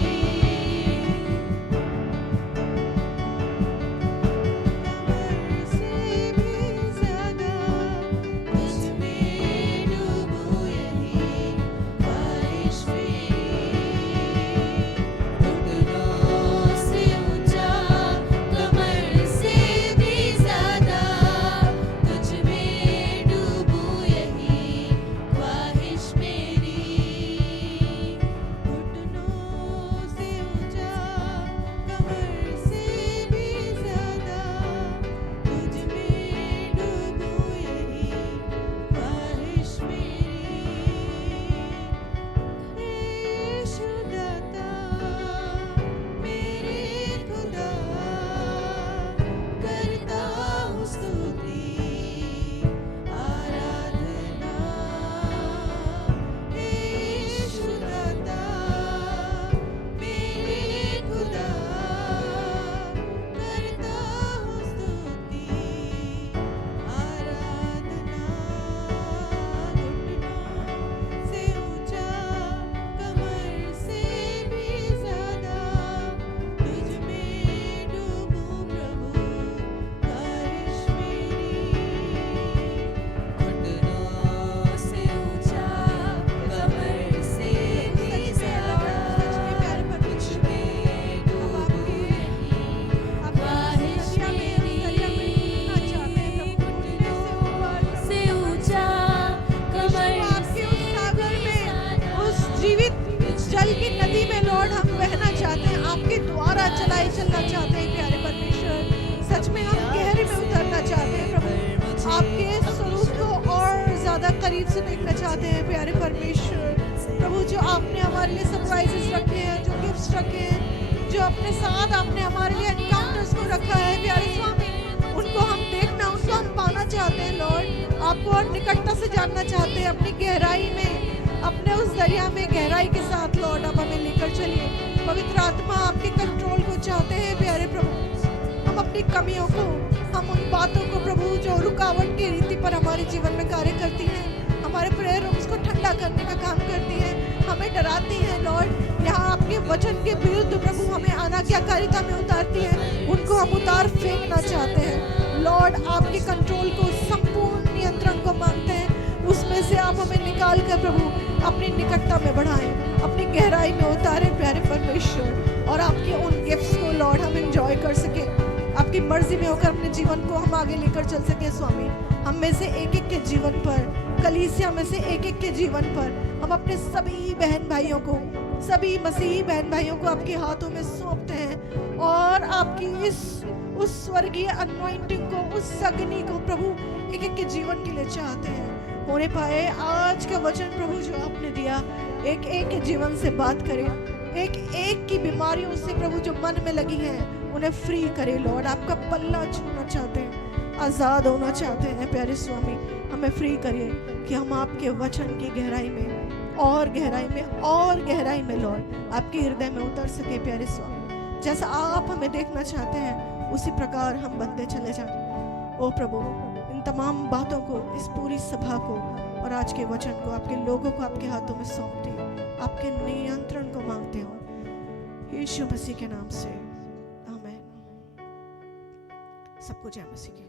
कमर से भी ज्यादा तुझ में डूबूं, यही ख्वाहिश मेरी। घुटनों से ऊंचा, कमर से भी ज्यादा तुझ में डूबूं, यही ख्वाहिश मेरी। घुटनों से ऊंचा, कमर से भी ज्यादा तुझ में डूबूं, यही ख्वाहिश मेरी। हे यीशु दाता मेरे खुदा, करता हूँ स्तुति आराधना। हे यीशु दाता मेरे खुदा, करता हूँ स्तुति आराधना। घुटनों से ऊंचा, कमर से भी ज्यादा तुझ में डूबूं प्रभु, ख्वाहिश मेरी। घुटनों से ऊंचा, कमर से भी ज्यादा तुझ में डूबूं, यही ख्वाहिश मेरी। घुटनों से ऊंचा, कमर से उस जीवित जल की नदी में लॉर्ड हम बहना चाहते हैं, आपके द्वारा चलाए चलना चाहते हैं प्यारे परमेश्वर। सच में हम गहरे में उतरना चाहते हैं प्रभु, आपके स्वरूप को और ज्यादा करीब से देखना चाहते हैं प्यारे परमेश्वर। प्रभु जो आपने हमारे लिए सरप्राइजेस रखे हैं, जो गिफ्ट्स रखे हैं, जो अपने साथ आपने हमारे लिए एनकाउंटर्स को रखा है प्यारे स्वामी, उनको हम देखना, उनको हम पाना चाहते हैं लॉर्ड। आपको और निकटता से जानना चाहते हैं, अपनी गहराई में, अपने उस दरिया में गहराई के साथ लॉर्ड आप हमें लेकर चलिए। पवित्र आत्मा आपके कंट्रोल को चाहते हैं प्यारे प्रभु। हम अपनी कमियों को, हम उन बातों को प्रभु जो रुकावट की रीति पर हमारे जीवन में कार्य करती हैं, हमारे प्रेयर रूम्स को ठंडा करने का काम करती हैं, हमें डराती हैं लॉर्ड, यहाँ आपके वचन के विरुद्ध प्रभु हमें अनाज्ञाकारिता में उतारती हैं, उनको हम उतार फेंकना चाहते हैं लॉर्ड। आपके कंट्रोल को, संपूर्ण नियंत्रण को मांगते हैं, उसमें से आप हमें निकाल कर प्रभु अपनी निकटता में बढ़ाएं, अपनी गहराई में उतारें प्यारे परमेश्वर, और आपके उन गिफ्ट्स को लॉर्ड हम एंजॉय कर सके, आपकी मर्जी में होकर अपने जीवन को हम आगे लेकर चल सके स्वामी। हम में से एक एक के जीवन पर, कलीसिया में से एक एक के जीवन पर हम अपने सभी बहन भाइयों को, सभी मसीही बहन भाइयों को आपके हाथों में सौंपते हैं, और आपकी उस स्वर्गीय अनॉइंटिंग को, उस अग्नि को प्रभु एक एक के जीवन के लिए चाहते हैं होने पाए। आज का वचन प्रभु जो आपने दिया, एक एक के जीवन से बात करें, एक एक की बीमारियों से प्रभु जो मन में लगी हैं उन्हें फ्री करे लॉर्ड। आपका पल्ला छूना चाहते हैं, आज़ाद होना चाहते हैं प्यारे स्वामी। हमें फ्री करिए कि हम आपके वचन की गहराई में और गहराई में और गहराई में लॉर्ड आपके हृदय में उतर सके प्यारे स्वामी। जैसा आप हमें देखना चाहते हैं उसी प्रकार हम बनते चले जाएं। ओ प्रभु, इन तमाम बातों को, इस पूरी सभा को और आज के वचन को, आपके लोगों को आपके हाथों में सौंपते हैं, आपके नियंत्रण को मांगते हो यीशु मसीह के नाम से, आमीन। सबको जय मसीह की।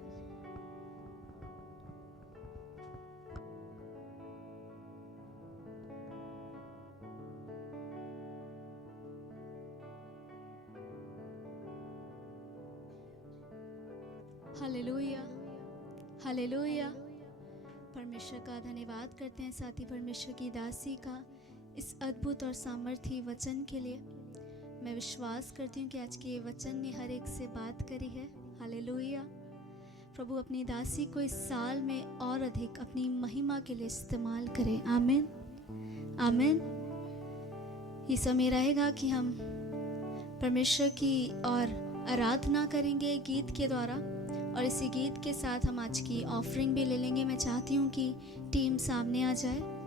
Hallelujah, hallelujah. परमेश्वर का धन्यवाद करते हैं साथी परमेश्वर की दासी का इस अद्भुत और सामर्थी वचन के लिए। मैं विश्वास करती हूँ कि आज के ये वचन ने हर एक से बात करी है। हालेलुया। प्रभु अपनी दासी को इस साल में और अधिक अपनी महिमा के लिए इस्तेमाल करे। आमीन, आमीन। ये समय रहेगा कि हम परमेश्वर की और आराधना करेंगे गीत के द्वारा, और इसी गीत के साथ हम आज की ऑफरिंग भी ले लेंगे। मैं चाहती हूँ कि टीम सामने आ जाए।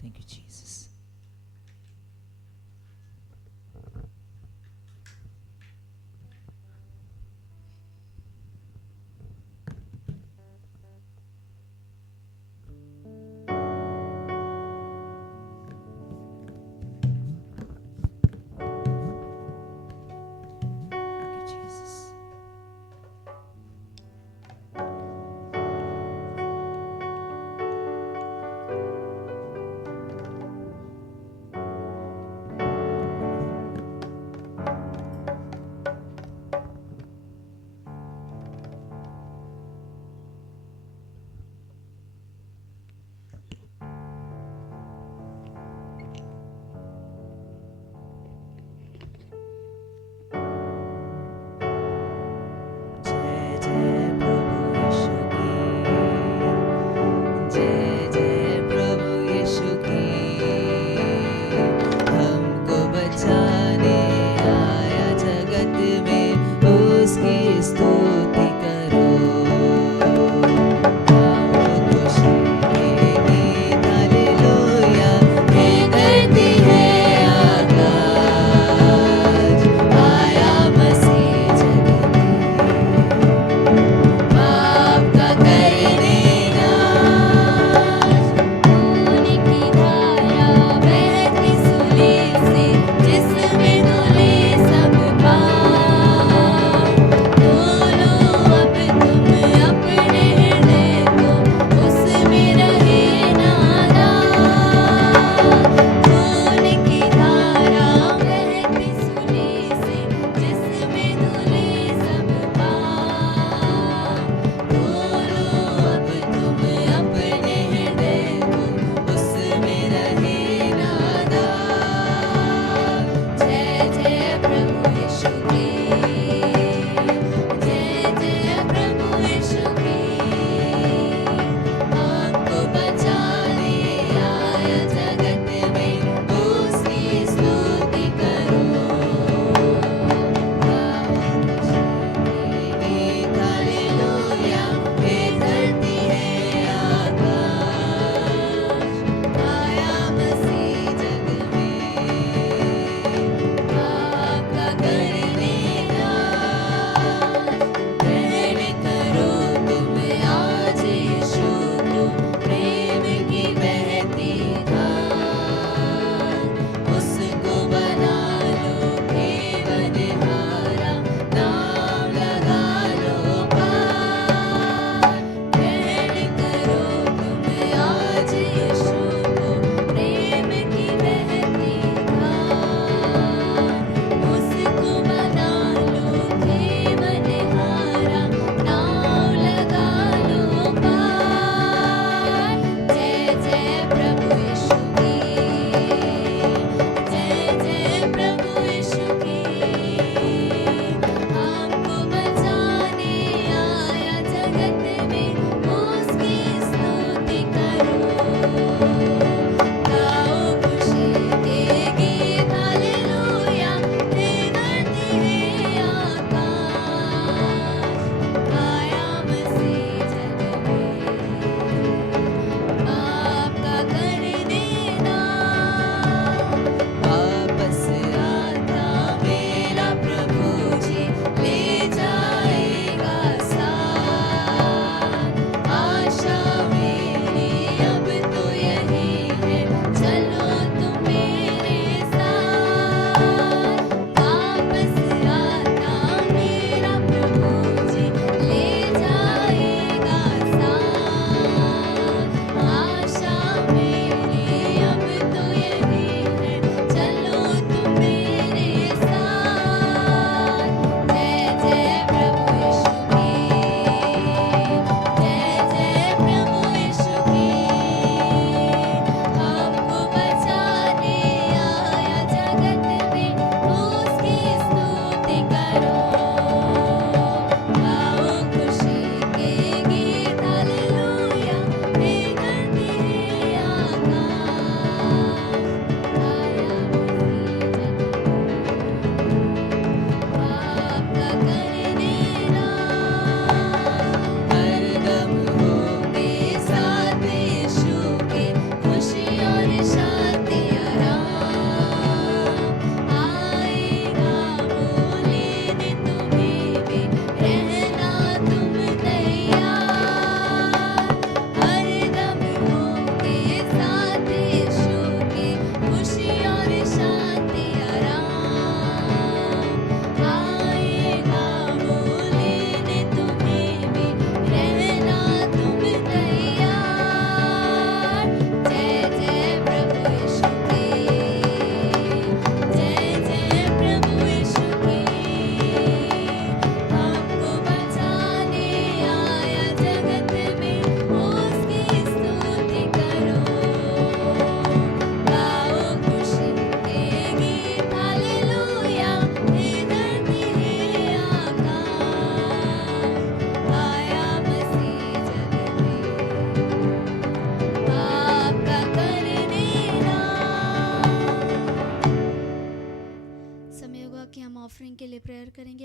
Thank you, Jesus.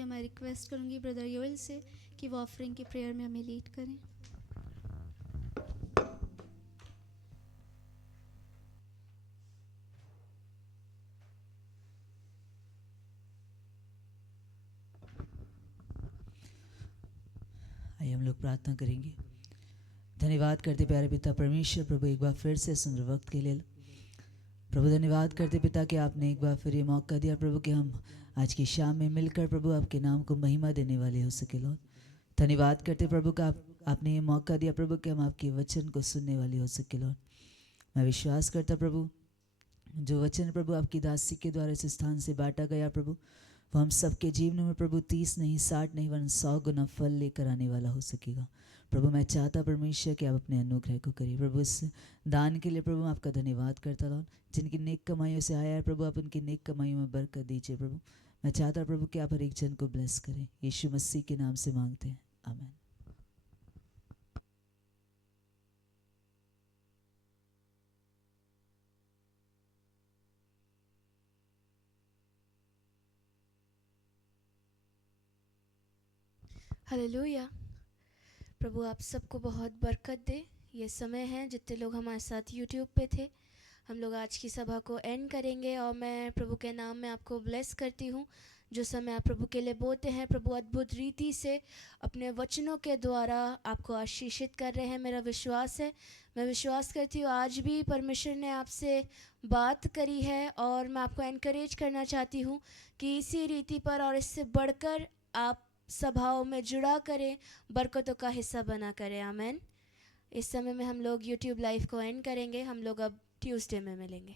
मैं रिक्वेस्ट करूंगी ब्रदर योएल से कि वो ऑफरिंग की प्रेयर में हमें लीड करें। आइए हम लोग प्रार्थना करेंगे। धन्यवाद करते प्यारे पिता परमेश्वर प्रभु एक बार फिर से सुंदर वक्त के लिए प्रभु धन्यवाद करते पिता कि आपने एक बार फिर ये मौका दिया प्रभु कि हम आज की शाम में मिलकर प्रभु आपके नाम को महिमा देने वाले हो सके लॉर्ड। धन्यवाद करते प्रभु का आपने ये मौका दिया प्रभु कि हम आपके वचन को सुनने वाले हो सके लॉर्ड। मैं विश्वास करता प्रभु जो वचन प्रभु आपकी दासी के द्वारा इस स्थान से बांटा गया प्रभु वो हम सबके जीवन में प्रभु 30 नहीं 60 नहीं वरन 100 गुना फल लेकर आने वाला हो सकेगा। प्रभु मैं चाहता परमेश्वर कि आप अपने अनुग्रह को करिए प्रभु। इस दान के लिए प्रभु मैं आपका धन्यवाद करता लॉर्ड। जिनकी नेक कमाइयों से आया है प्रभु आप उनकी नेक कमाइयों में बरकत दीजिए प्रभु। मैं चाहता प्रभु कि आप हर एक जन को ब्लेस करें। यीशु मसीह के नाम से मांगते हैं, आमीन। हालेलुया। प्रभु आप सबको बहुत बरकत दे। ये समय है जितने लोग हमारे साथ यूट्यूब पे थे हम लोग आज की सभा को एंड करेंगे और मैं प्रभु के नाम में आपको ब्लेस करती हूँ। जो समय आप प्रभु के लिए बोते हैं प्रभु अद्भुत रीति से अपने वचनों के द्वारा आपको आशीषित कर रहे हैं। मेरा विश्वास है, मैं विश्वास करती हूँ आज भी परमेश्वर ने आपसे बात करी है और मैं आपको एनकरेज करना चाहती हूँ कि इसी रीति पर और इससे बढ़कर आप सभाओं में जुड़ा करें, बरकतों का हिस्सा बना करें। आमीन। इस समय में हम लोग यूट्यूब लाइव को एंड करेंगे। हम लोग अब ट्यूसडे में मिलेंगे।